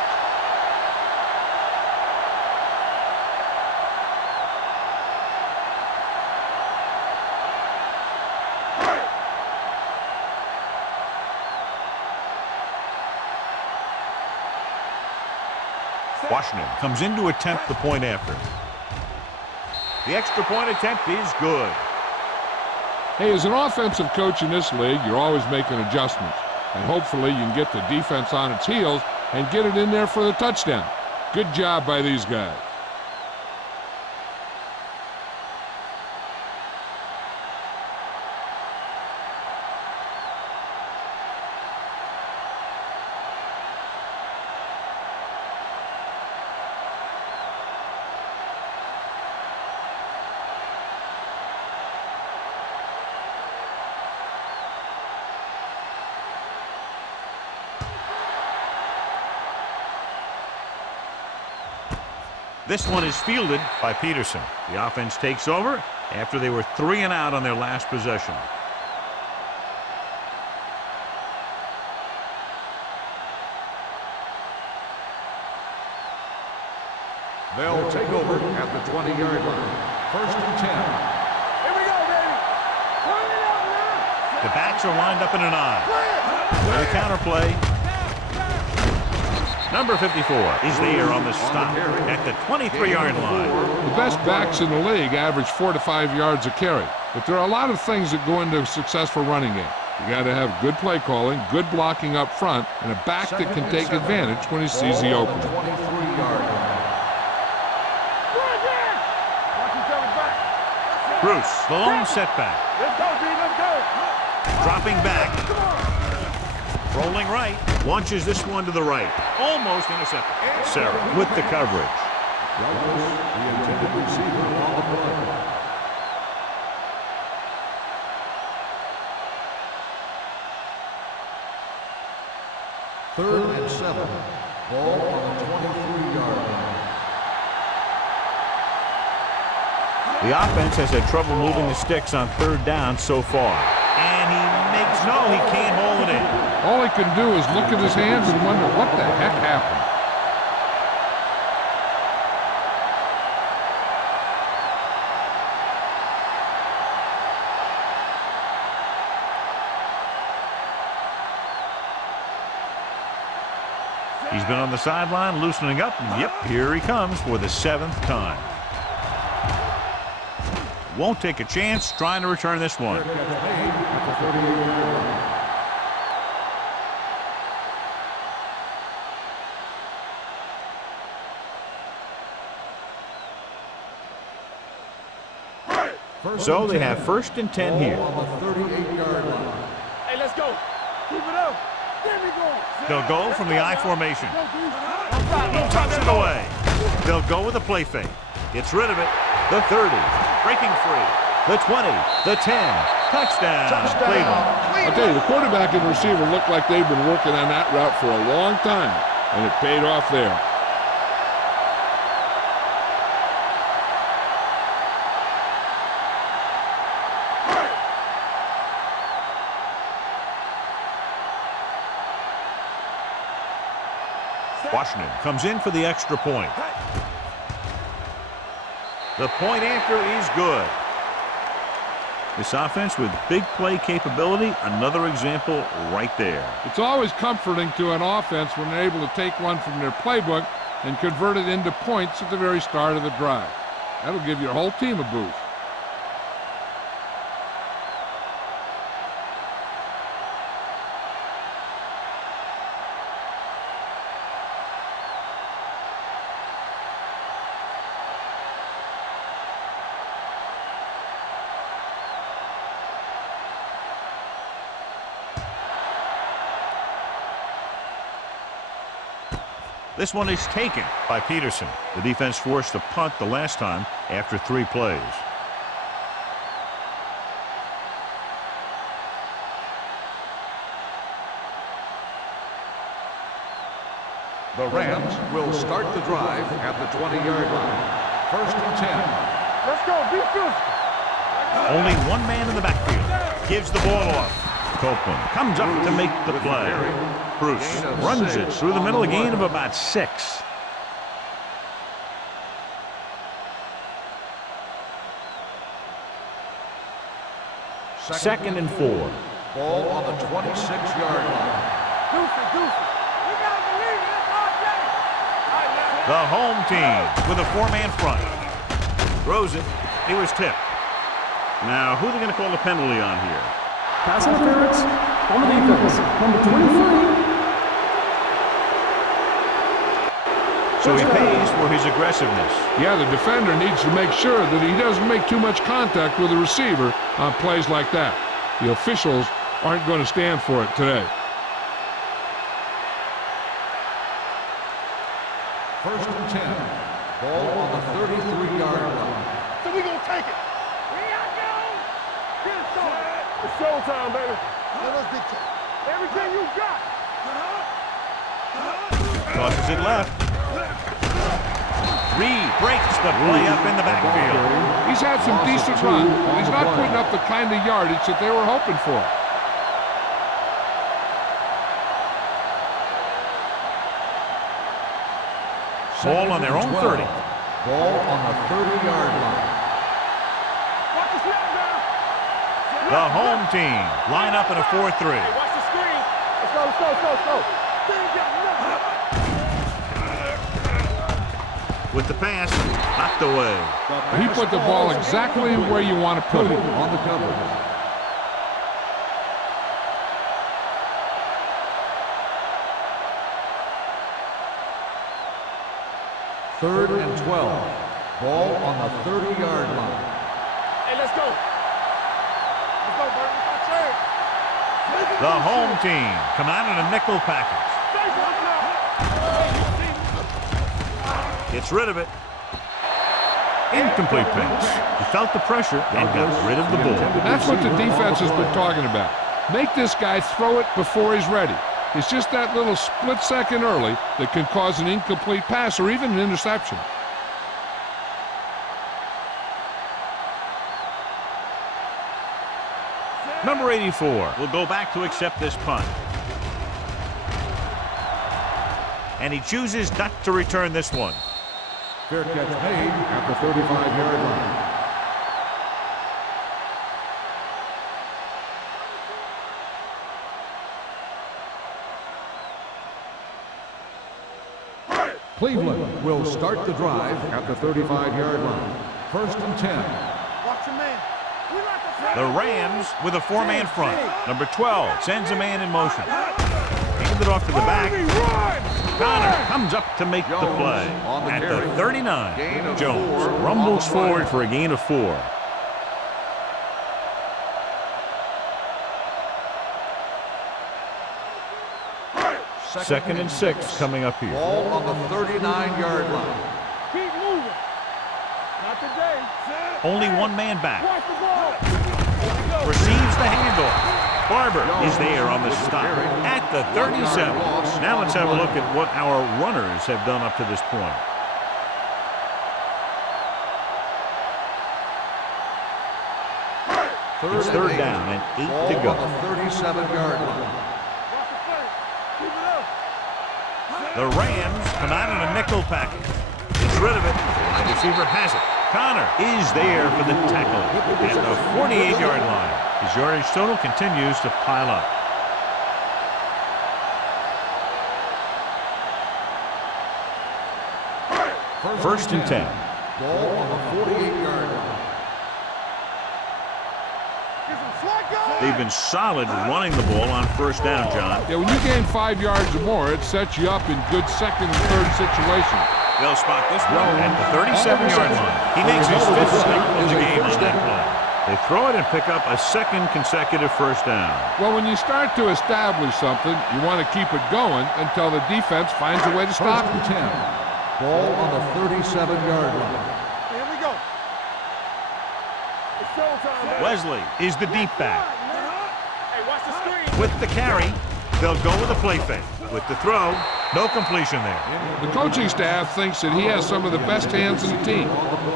Washington comes in to attempt the point after. The extra point attempt is good. Hey, as an offensive coach in this league, you're always making adjustments. And hopefully you can get the defense on its heels and get it in there for the touchdown. Good job by these guys. This one is fielded by Peterson. The offense takes over after they were 3 and out on their last possession. They'll take over at the 20-yard line. First and 10. Here we go, baby. Turn it up now. The backs are lined up in an I. With a counter play. Number 54 is there on the stop at the 23-yard line. The best backs in the league average 4 to 5 yards a carry. But there are a lot of things that go into a successful running game. You got to have good play calling, good blocking up front, and a back that can take advantage when he sees the opening. 23-yard line. Bruce, the lone setback. Let's go, D. Let's go. Dropping back. Come on. Rolling right. Launches this one to the right. Almost intercepted. Sarah with the coverage. Douglas, the intended receiver on the play. Third and 7. Ball on the 23-yard line. The offense has had trouble moving the sticks on 3rd down so far. And he can't hold it in. All he can do is look at his hands and wonder what the heck happened. He's been on the sideline loosening up, and yep, here he comes for the 7th time. Won't take a chance trying to return this one. So they have 1st and 10 here. On the 38-yard line. Hey, let's go. Keep it up. There we go. They'll go from the I formation. He tucks it away. They'll go with a play fake. Gets rid of it. The 30. Breaking free. The 20. The 10. Touchdown. Cleveland. I'll tell you, the quarterback and the receiver look like they've been working on that route for a long time, and it paid off there. Washington comes in for the extra point. The point after is good. This offense with big play capability, another example right there. It's always comforting to an offense when they're able to take one from their playbook and convert it into points at the very start of the drive. That'll give your whole team a boost. This one is taken by Peterson. The defense forced to punt the last time after 3 plays. The Rams will start the drive at the 20-yard line. 1st and 10. Let's go. Be physical. Only one man in the backfield. Gives the ball off. Copeland comes up to make the play. Bruce runs it through the middle, a gain of about 6. Second and 4. Ball on the 26-yard line. Deuce. We got to believe it. It's our day. The home team with a 4-man front. Throws it. He was tipped. Now, who are they going to call the penalty on here? Pass interference on the defense. Number 23. So he pays for his aggressiveness. Yeah, the defender needs to make sure that he doesn't make too much contact with the receiver on plays like that. The officials aren't going to stand for it today. 1st and 10. Ball on the 33-yard line. So we going to take it. Here I go. Get it started. It's showtime, baby. Let's dictate. Everything you got. Tosses it left. Reed breaks the play up in the backfield. He's had some decent runs, but he's not putting up the kind of yardage that they were hoping for. Ball on their own 30. Ball on the 30-yard line. Watch the snap down. The home team line up in a 4-3. Hey, watch the screen. Let's go. They ain't got nothing. With the pass, knocked away. He put the ball exactly where you want to put it. On the coverage. Third and 12. Ball on the 30-yard line. Hey, let's go. Let's go, Bert. It's our turn. The home team come out in a nickel package. Gets rid of it. Incomplete pass. He felt the pressure and got rid of the ball. That's what the defense has been talking about. Make this guy throw it before he's ready. It's just that little split second early that can cause an incomplete pass or even an interception. Number 84 will go back to accept this punt. And he chooses not to return this one. Fair catch made at the 35-yard line. Cleveland will start the drive at the 35-yard line. First and 10. Watch your man. We like to The Rams with a four-man front. Number 12 sends a man in motion. Hands it off to the back. Connor comes up to make the play. At the 39, Jones rumbles forward for a gain of 4. Second and 6 coming up here. Ball on the 39-yard line. keep moving. Not today. Only one man back. Watch the ball. Receives the handoff. Barber is there on the stop at the 37. Now let's have a look at what our runners have done up to this point. It's third down and 8 to go. On the 37-yard line. Watch the play. Keep it up. The Rams come out in a nickel package. Gets rid of it. The wide receiver has it. Connor is there for the tackle at the 48-yard line. His yardage total continues to pile up. First and 10. Ball on the 48-yard line. Get some slack on. They've been solid running the ball on first down, John. Yeah, when you gain 5 yards or more, it sets you up in good second and third situations. They'll spot this one at the 37-yard line. He makes his 5th stop of the game on that play. They throw it and pick up a second consecutive first down. Well, when you start to establish something, you want to keep it going until the defense finds a way to stop First it. and 10. Ball on the 37-yard line. Here we go. It's showtime. Wesley is the deep back. Hey, watch the screen. With the carry, they'll go with a play fake. With the throw, no completion there. The coaching staff thinks that he has some of the best hands in the team.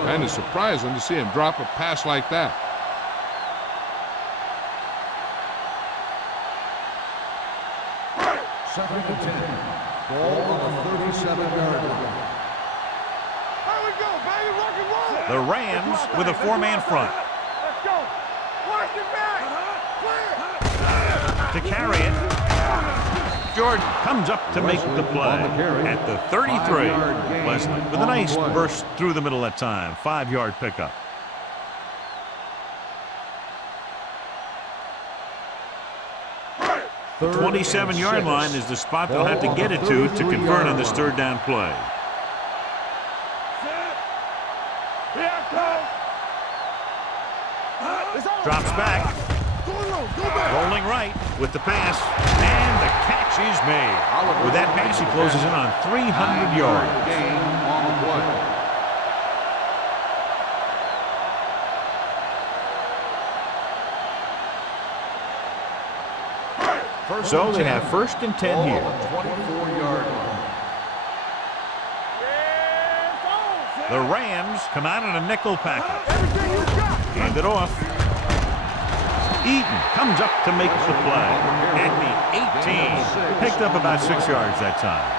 And it's surprising to see him drop a pass like that. Second and 10. Ball on the 37-yard line. Here we go, baby. Rock and roll. The Rams with a four-man front. Let's go. Watch it back. Clear. To carry it, Jordan comes up to make the play at the 33. Wesley with a nice burst through the middle that time. 5-yard pickup. The 27-yard line is the spot they'll have to get it to convert on this third down play. Here I come. It's over. Drops back, Go low. Go back. rolling right with the pass, and the catch is made. With that pass, he closes in on 300 yards. Gain on the play. So they have first and 10 here. 24-yard line. The Rams come out in a nickel package. Everything you got. Hand it off. Eaton comes up to make the play at the 18. Picked up about 6 yards that time.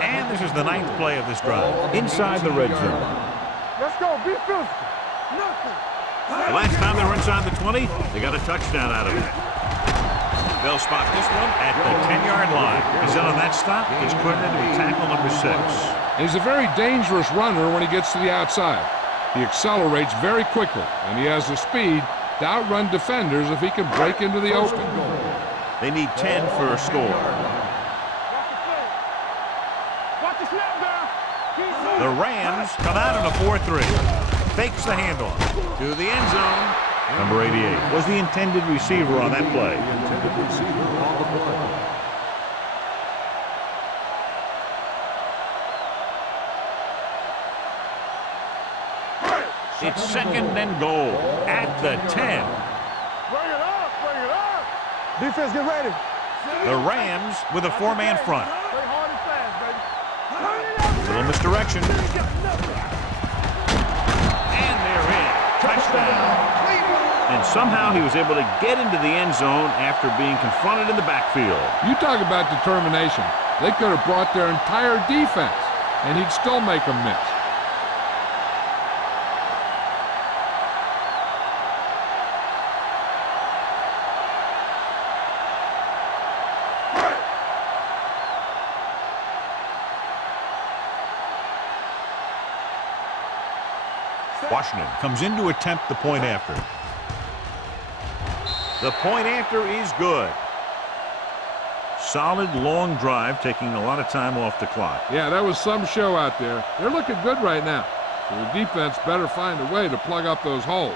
And this is the 9th play of this drive. Inside the red zone. Let's go. Be physical. Nothing. The last time they were inside the 20, they got a touchdown out of it. They'll spot this one at the 10-yard line. He's in on that stop. He's credited with tackle number 6. He's a very dangerous runner when he gets to the outside. He accelerates very quickly, and he has the speed to outrun defenders if he can break into the open. They need 10 for a score. Watch the snap down. Keep moving. The Rams come out in a 4-3. Fakes the handoff to the end zone. Number 88 was the intended receiver on that play. Intended receiver on the play. It's second and goal at the 10. Bring it up. Bring it up. Defense, get ready. The Rams with a four-man front. Play hard and fast, baby. Bring it up. Little misdirection. And they're in. Touchdown. And somehow he was able to get into the end zone after being confronted in the backfield. You talk about determination. They could have brought their entire defense, and he'd still make them miss. Washington comes in to attempt the point after. The point after is good. Solid long drive, taking a lot of time off the clock. Yeah, that was some show out there. They're looking good right now. So the defense better find a way to plug up those holes.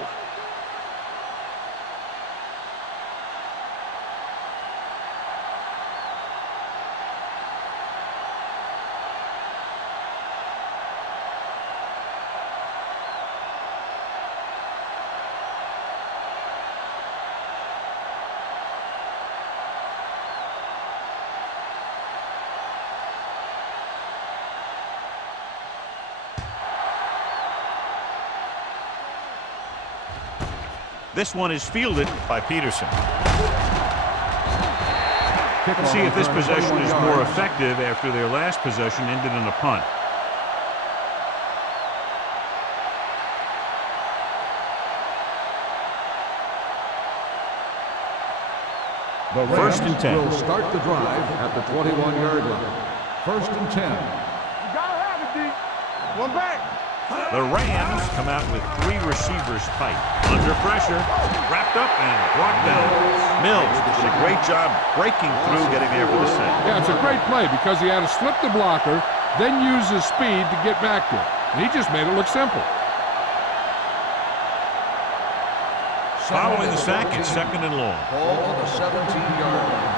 This one is fielded by Peterson. We'll see if this possession is more effective after their last possession ended in a punt. The First and 10. will start the drive at the 21-yard line. First and 10. You gotta have it, D. One back. The Rams come out with 3 receivers tight. Under pressure, wrapped up and brought down. Mills did a great job breaking through, getting there for the sack. Yeah, it's a great play because he had to slip the blocker, then use his speed to get back to it. And he just made it look simple. Following the sack, it's second and long. Ball on the 17-yard line.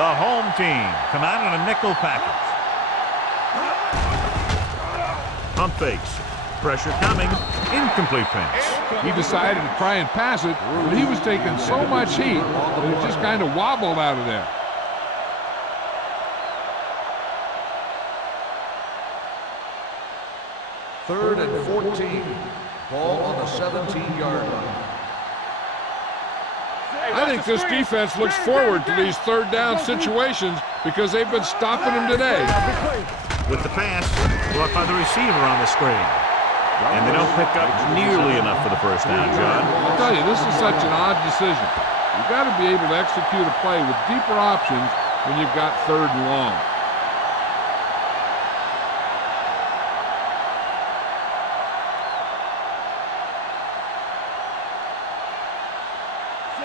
The home team come out in a nickel package. Pump fakes. Pressure coming. Incomplete pass. He decided to try and pass it, but he was taking so much heat that it just kind of wobbled out of there. Third and 14. Ball on the 17-yard line. I think this defense looks forward to these third down situations because they've been stopping them today. With the pass brought by the receiver on the screen. And they don't pick up nearly enough for the first down, John. I'll tell you, this is such an odd decision. You've got to be able to execute a play with deeper options when you've got third and long.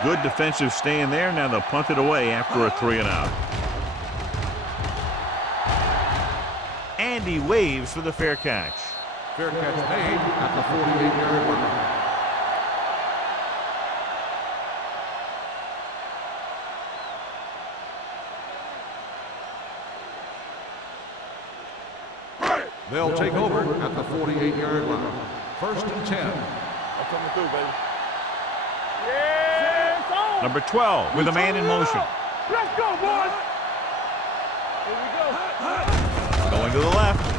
Good defensive stand there. Now they'll punt it away after a 3-and-out. Andy waves for the fair catch. Fair catch made at the 48-yard line. They'll take over at the 48-yard line. First and 10. I'm coming through, baby. Yeah, it's on. Number 12 with a man in motion. Let's go, boys. Here we go. Going to the left.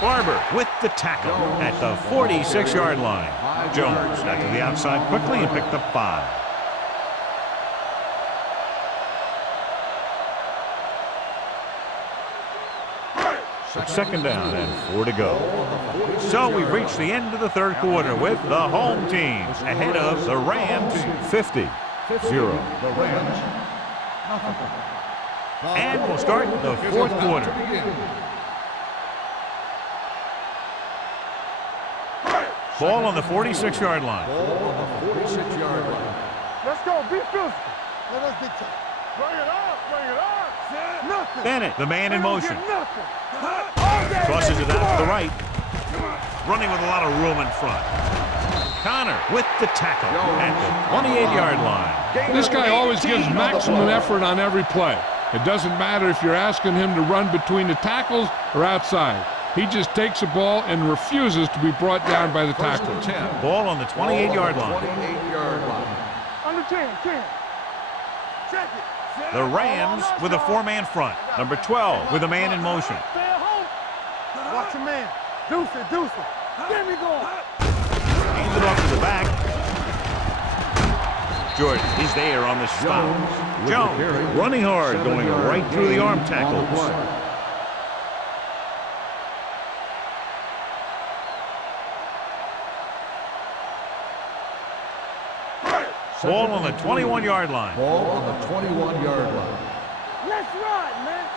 Barber with the tackle at the 46-yard line. Jones got to the outside quickly and picked up 5. It's second down and 4 to go. So we've reached the end of the third quarter with the home team ahead of the Rams 50-0. The Rams, nothing. And we'll start the fourth quarter. Ball on the 46-yard line. Ball on the 46-yard line. Let's go. Be physical. Let us be tough. Bring it up. Bring it up. Nothing. Bennett, the man in motion. Nothing. Tosses it out to the right. Running with a lot of room in front. Connor with the tackle at the 28-yard line. This guy always gives maximum effort on every play. It doesn't matter if you're asking him to run between the tackles or outside. He just takes the ball and refuses to be brought down by the tackler. Ball on the 28-yard line. 28-yard line. Under 10. Check it. The Rams with a 4-man front. Number 12 with a man in motion. Watch your man. Deuce it. Get me going. Hands it off to the back. Jordan, he's there on the stop. Jones running hard, going right through the arm tackles. Ball on the 21-yard line. Ball on the 21-yard line. Let's ride, man.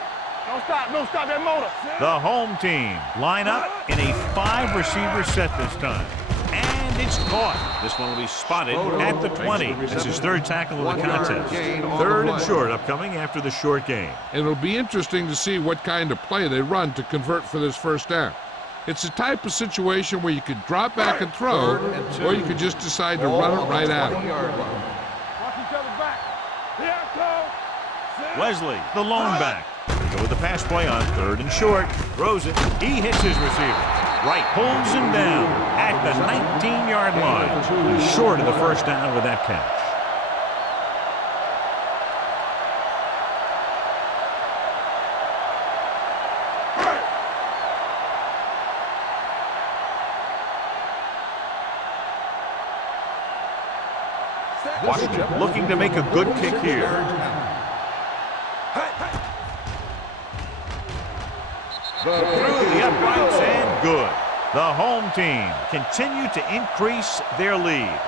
Don't stop that motor. The home team line up in a 5-receiver set this time. And it's caught. This one will be spotted at the 20. That's his third tackle of the contest. Third and short upcoming after the short gain. It'll be interesting to see what kind of play they run to convert for this first down. It's the type of situation where you could drop back and throw, or you could just decide to run it right at him. Watch each other back. Here I come. Wesley, the lone back. Go with the pass play on third and short. Throws it. He hits his receiver. Right, pulls him down at the 19-yard line. He's short of the first down with that catch. Washington looking to make a good kick here. Through the uprights and good. The home team continue to increase their lead.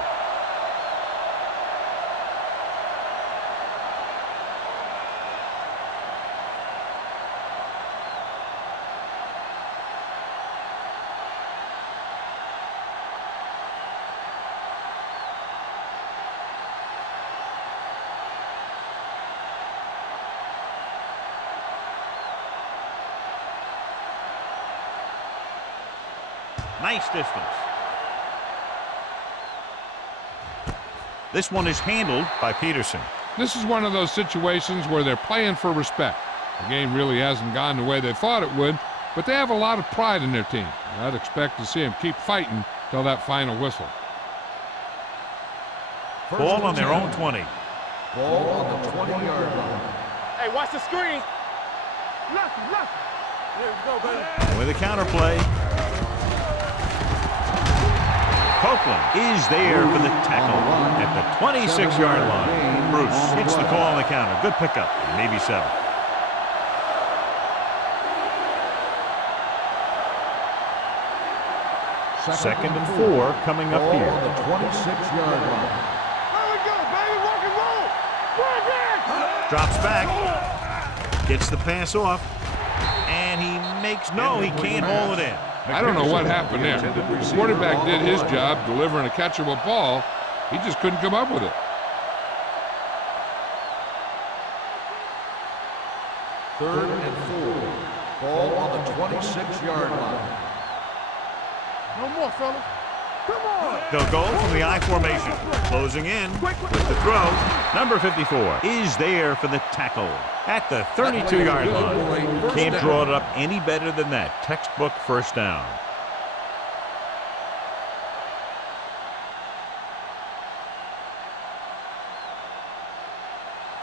Nice distance. This one is handled by Peterson. This is one of those situations where they're playing for respect. The game really hasn't gone the way they thought it would, but they have a lot of pride in their team. I'd expect to see them keep fighting till that final whistle. Ball on their own 20. Ball on the 20-yard line. Hey, watch the screen. Left. There we go, baby. With a counter play. Copeland is there for the tackle at the 26-yard line. Bruce hits the call on the counter. Good pickup, maybe 7. Second and 4 coming up here. On the 26-yard line. There we go, baby. Rock and roll. We're there. Drops back. Gets the pass off. And he makes, no, he can't hold it in. I don't know what happened there. The quarterback did his job delivering a catchable ball. He just couldn't come up with it. Third and 4. Ball on the 26-yard line. No more, fellas. Come on. They'll go from the I formation. Closing in with the throw. Number 54 is there for the tackle at the 32-yard line. Can't draw it up any better than that. Textbook first down.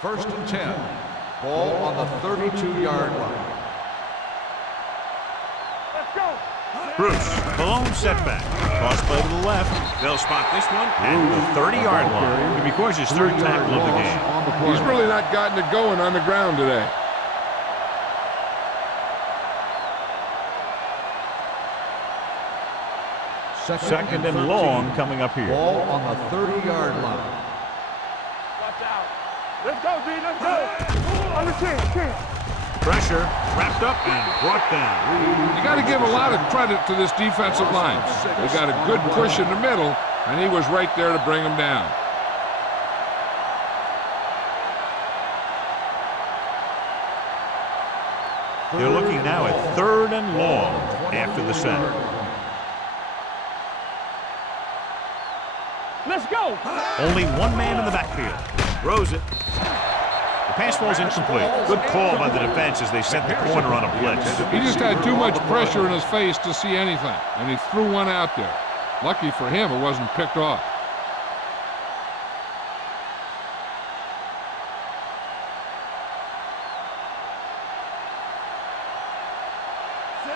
First and 10. Ball on the 32-yard line. Let's go. Bruce, the lone setback. Cross play to the left. They'll spot this one at the 30-yard line. And because his third tackle of the game. He's really not gotten it going on the ground today. Second and long coming up here. Ball on the 30-yard line. Watch out. Let's go, D. Let's go. On the 10. Pressure wrapped up and brought down. You got to give a lot of credit to this defensive line. They got a good push in the middle, and he was right there to bring him down. They're looking now at third and long after the sack. Let's go. Only one man in the backfield. Throws it. The pass falls incomplete. Good call by the defense as they set the corner on a blitz. He just had too much pressure in his face to see anything, and he threw one out there. Lucky for him, it wasn't picked off.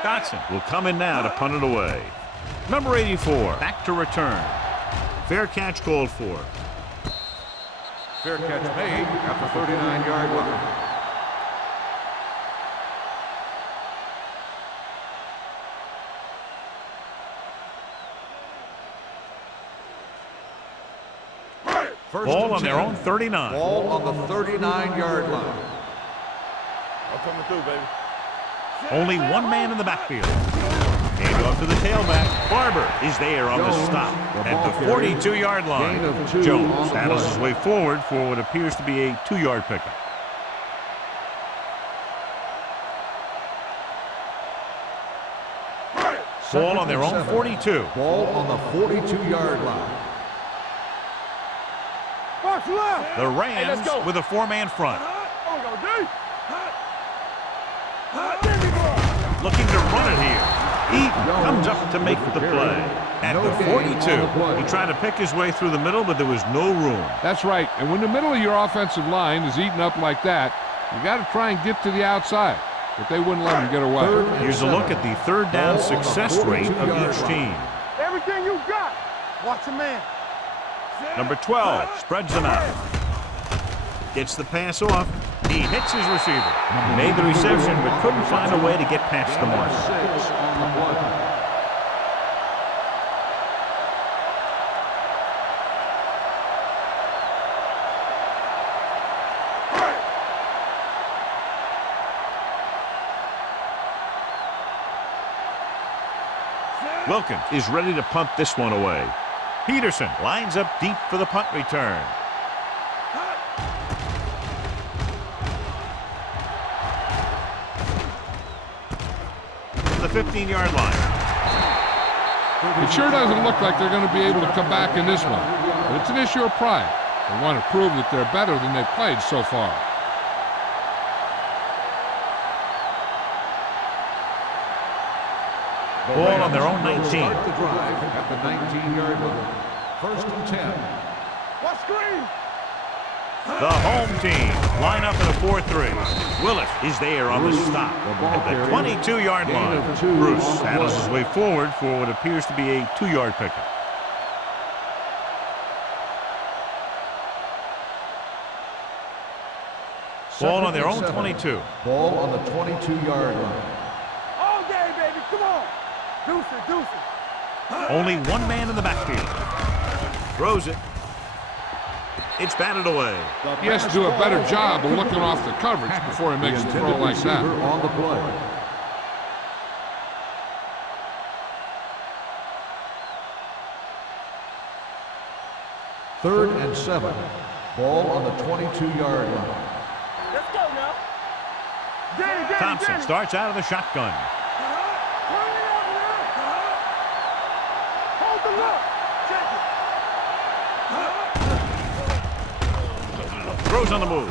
Dotson will come in now to punt it away. Number 84, back to return. Fair catch called for. Fair catch made at the 39-yard line. Ball on their own 39. Ball on the 39-yard line. I'm coming through, baby. Only one man in the backfield. Hand off to the tailback. Barber is there on the stop at the 42-yard line. Jones battles his way forward for what appears to be a 2-yard pickup. Ball on their own 42. Ball on the 42-yard line. Box left. The Rams with a 4-man front. Looking to run it here. He comes up to make the play. At the 42, he tried to pick his way through the middle, but there was no room. That's right. And when the middle of your offensive line is eaten up like that, you got to try and get to the outside. But they wouldn't let him get away. Here's a look at the third down success rate of each team. Everything you got. Watch a man. Number 12 spreads them out. Gets the pass off. He hits his receiver. Made the reception, but couldn't find a way to get past the mark. 6 on the play. Wilkins is ready to punt this one away. Peterson lines up deep for the punt return. To the 15-yard line. It sure doesn't look like they're going to be able to come back in this one. But it's an issue of pride. They want to prove that they're better than they've played so far. Ball on their own 19. Start the drive at the 19-yard line. 1st and 10. What screen? The home team line up in a 4-3. Willis is there on the stop at the 22-yard line. Bruce battles his way forward for what appears to be a 2-yard pickup. Ball on their own 22. Ball on the 22-yard line. All day, baby. Come on. Deuce it, deuce it. Only one man in the backfield. Throws it. It's batted away. He has to do a better job of looking off the coverage before he makes a throw like that. On the play. Third and 7. Ball on the 22-yard line. Let's go now. Danny, Thompson starts out of the shotgun. Hold the look. Check it. Throws on the move.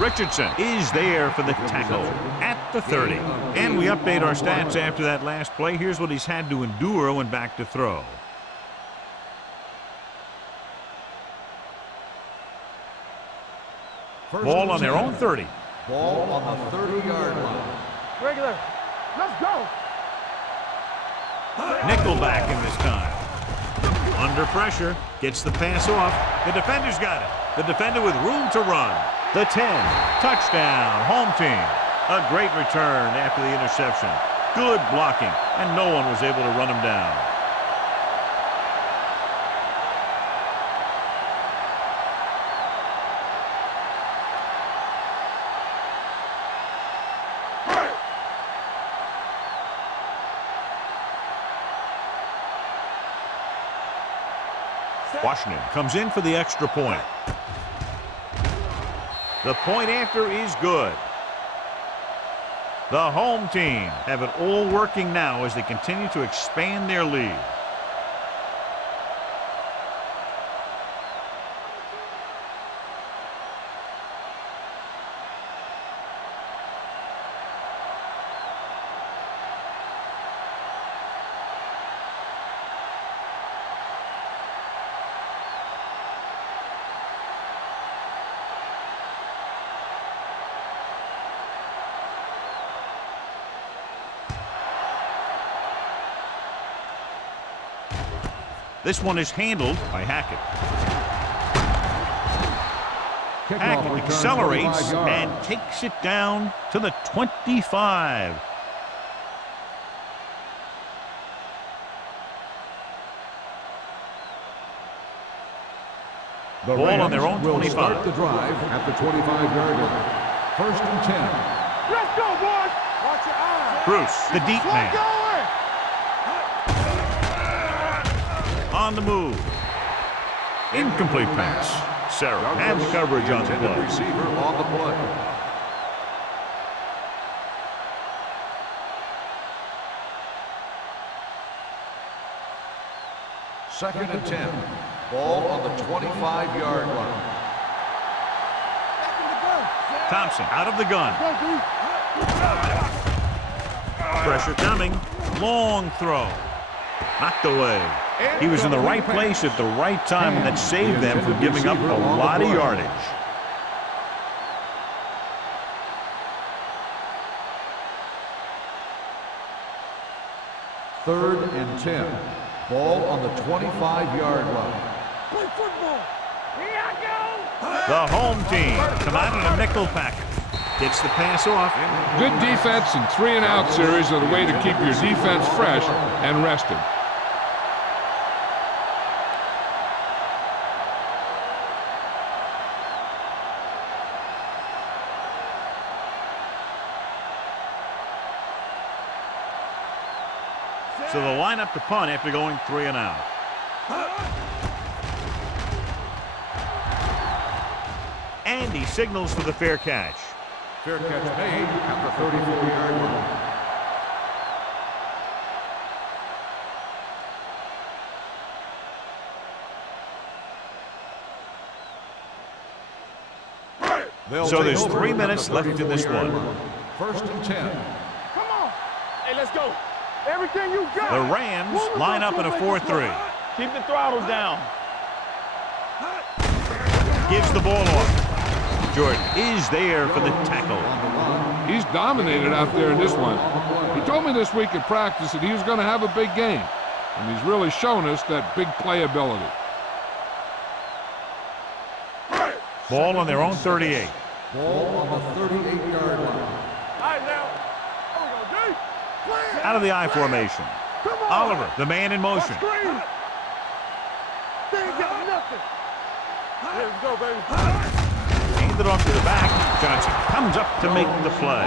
Richardson is there for the tackle at the 30. And we update our stats after that last play. Here's what he's had to endure when back to throw. Ball on their own 30. Ball on the 30-yard line. Regular. Let's go. Nickelback in this time. Under pressure. Gets the pass off. The defender's got it. The defender with room to run. The 10. Touchdown. Home team. A great return after the interception. Good blocking. And no one was able to run him down. Washington comes in for the extra point. The point after is good. The home team have it all working now as they continue to expand their lead. This one is handled by Hackett. Hackett accelerates and takes it down to the 25. The Ball on their own will 25. Start the drive at the 25-yard line. 1st and 10. Let's go, boys. Watch Bruce, the deep man. On the move. Incomplete pass. Sarah has coverage on the play. Receiver on the play. Second and 10. Ball on the 25-yard line. Thompson out of the gun. Pressure coming. Long throw. Knocked away. He was in the right place at the right time, and that saved them from giving up a lot of yardage. Third and 10. Ball on the 25-yard line. Play football. Here I go. The home team come out in a nickel package. Gets the pass off. Good defense and 3-and-out series are the way to keep your defense fresh and rested. So they'll line up to punt after going 3-and-out. And he signals for the fair catch. Fair catch made at the 34-yard line. So there's 3 minutes left in this one. First and 10. Come on. Hey, let's go. Everything you got. The Rams line up in a 4-3. Keep the throttle down. Gives the ball off. Jordan is there for the tackle. He's dominated out there in this one. He told me this week at practice that he was going to have a big game, and he's really shown us that big playability. Ball on their own 38. Ball on the 38-yard line. All right, now. What we gonna do? Play it. Out of the I formation. Come on. Oliver, the man in motion. Screen. They ain't got nothing. Let's go, baby. Handed off to the back. Johnson comes up to make the play.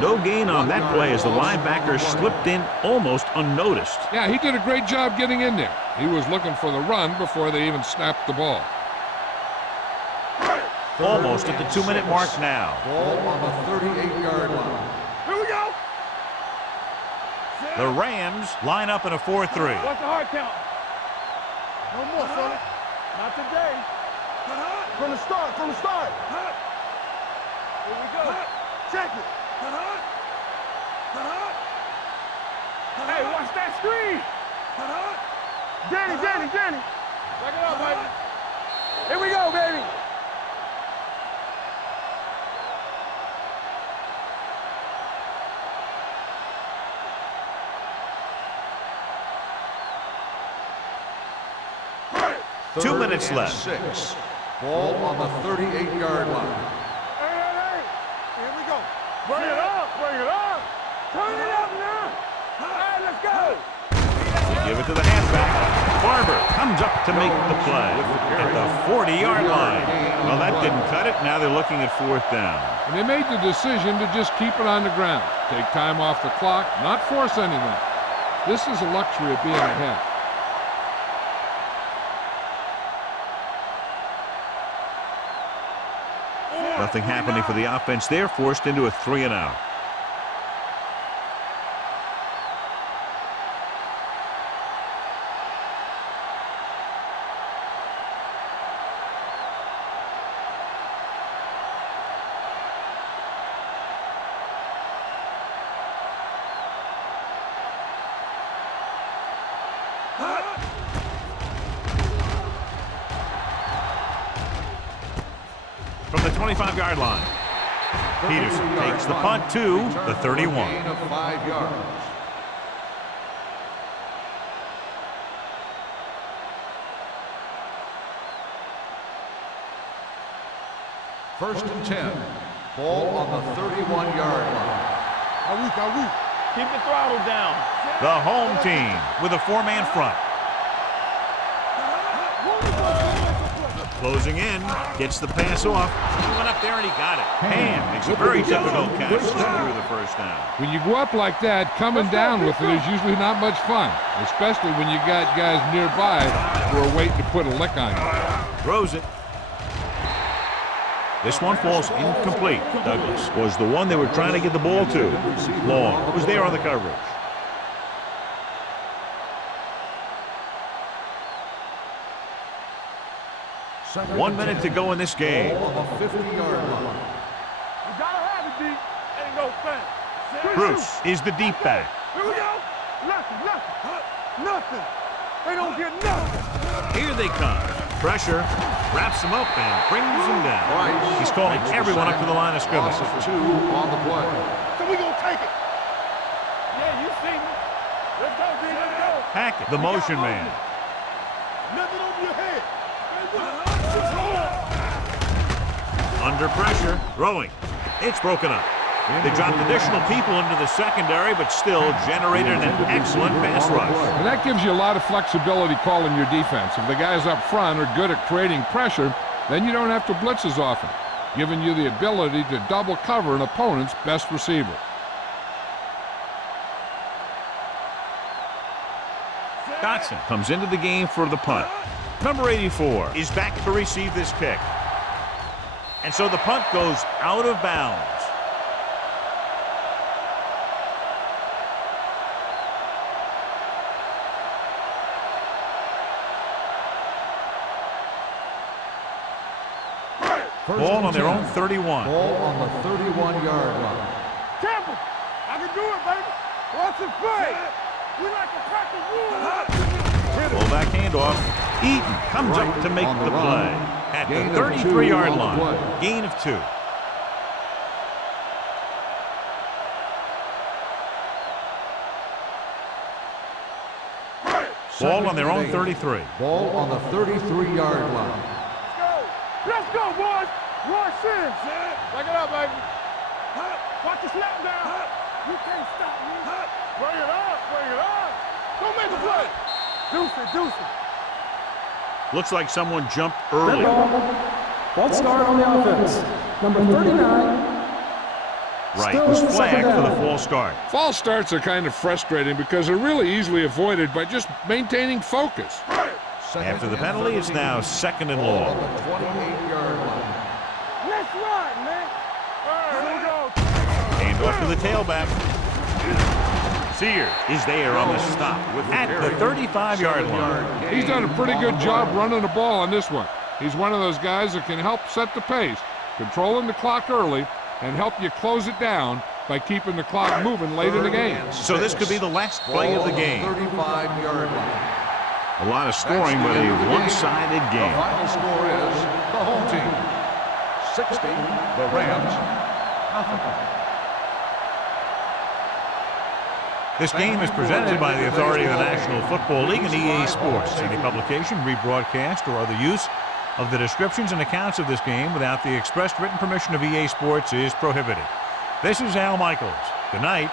No gain on that play as the linebacker slipped in almost unnoticed. Yeah, he did a great job getting in there. He was looking for the run before they even snapped the ball. Almost at the 2-minute mark now. Ball on the 38-yard line. Here we go. The Rams line up in a 4-3. What's the hard count? No more, son. Not today. From the start, from the start. Here we go. Check it. Hey, watch that screen. Danny. Check it out, baby. Here we go, baby. Third 2 minutes and left. 6. Ball on the 38-yard line. Hey. Here we go. Bring it up. Turn it up now. All right, let's go. They give it to the halfback. Barber comes up to make the play at the 40-yard line. Well, that didn't cut it. Now they're looking at 4th down. And they made the decision to just keep it on the ground. Take time off the clock, not force anything. This is a luxury of being ahead. Nothing happening for the offense there, forced into a 3-and-out. From the 25-yard line, Peterson takes the punt to the 31. Gain of 5 yards. First and 10. Ball on the 31-yard line. Keep the throttle down. The home team with a 4-man front. Closing in, gets the pass off. He went up there and he got it. Ham makes a very difficult catch to secure the first down. When you go up like that, coming down with it is usually not much fun, especially when you got guys nearby who are waiting to put a lick on you. Throws it. This one falls incomplete. Douglas was the one they were trying to get the ball to. Long was there on the coverage. Second 1 minute to go in this game. Ball on the 50-yard line. You gotta have it, D. Ain't no thing. Bruce is the deep back. Here we go. Nothing. They don't get nothing. Here they come. Pressure. Wraps him up and brings him down. He's calling everyone up to the line of scrimmage. Loss of 2 on the play. So we gonna take it. Yeah, you see me. Let's go, D. Let's go. Hackett, the motion man. Nothing over your head. Under pressure. Throwing. It's broken up. They dropped additional people into the secondary, but still generated an excellent pass rush. And that gives you a lot of flexibility calling your defense. If the guys up front are good at creating pressure, then you don't have to blitz as often, giving you the ability to double cover an opponent's best receiver. Dotson comes into the game for the punt. Number 84 is back to receive this kick. And so the punt goes out of bounds. Ball on their own 31. Ball on the 31-yard line. Campbell, I can do it, baby. Watch it play. We like to crack the wood. Full back handoff. Eaton comes up to make the play at the 33-yard line. Gain of 2. Ball on their own 33. Ball on the 33-yard line. Let's go, boys. Roy Sims. Back it up, baby. Watch the snap down. You can't stop me. Bring it up. Bring it up. Go make a play. Deuce it. Looks like someone jumped early. False start on the offense. Number 39. Right, was flagged for the false start. False starts are kind of frustrating because they're really easily avoided by just maintaining focus. After the penalty, it's now 2nd and long. On the 28-yard line. Let's run, man. All right, here we go. Hand off to the tailback. Sears is there on the stop at the 35-yard line. He's done a pretty good job running the ball on this one. He's one of those guys that can help set the pace, controlling the clock early, and help you close it down by keeping the clock moving late in the game. So this could be the last play of the game. 35-yard line. A lot of scoring, but a one-sided The game. final score is the home team 60, the Rams, nothing. This game is presented by the authority of the National Football League and EA Sports. Any publication, rebroadcast, or other use of the descriptions and accounts of this game without the expressed written permission of EA Sports is prohibited. This is Al Michaels. Good night.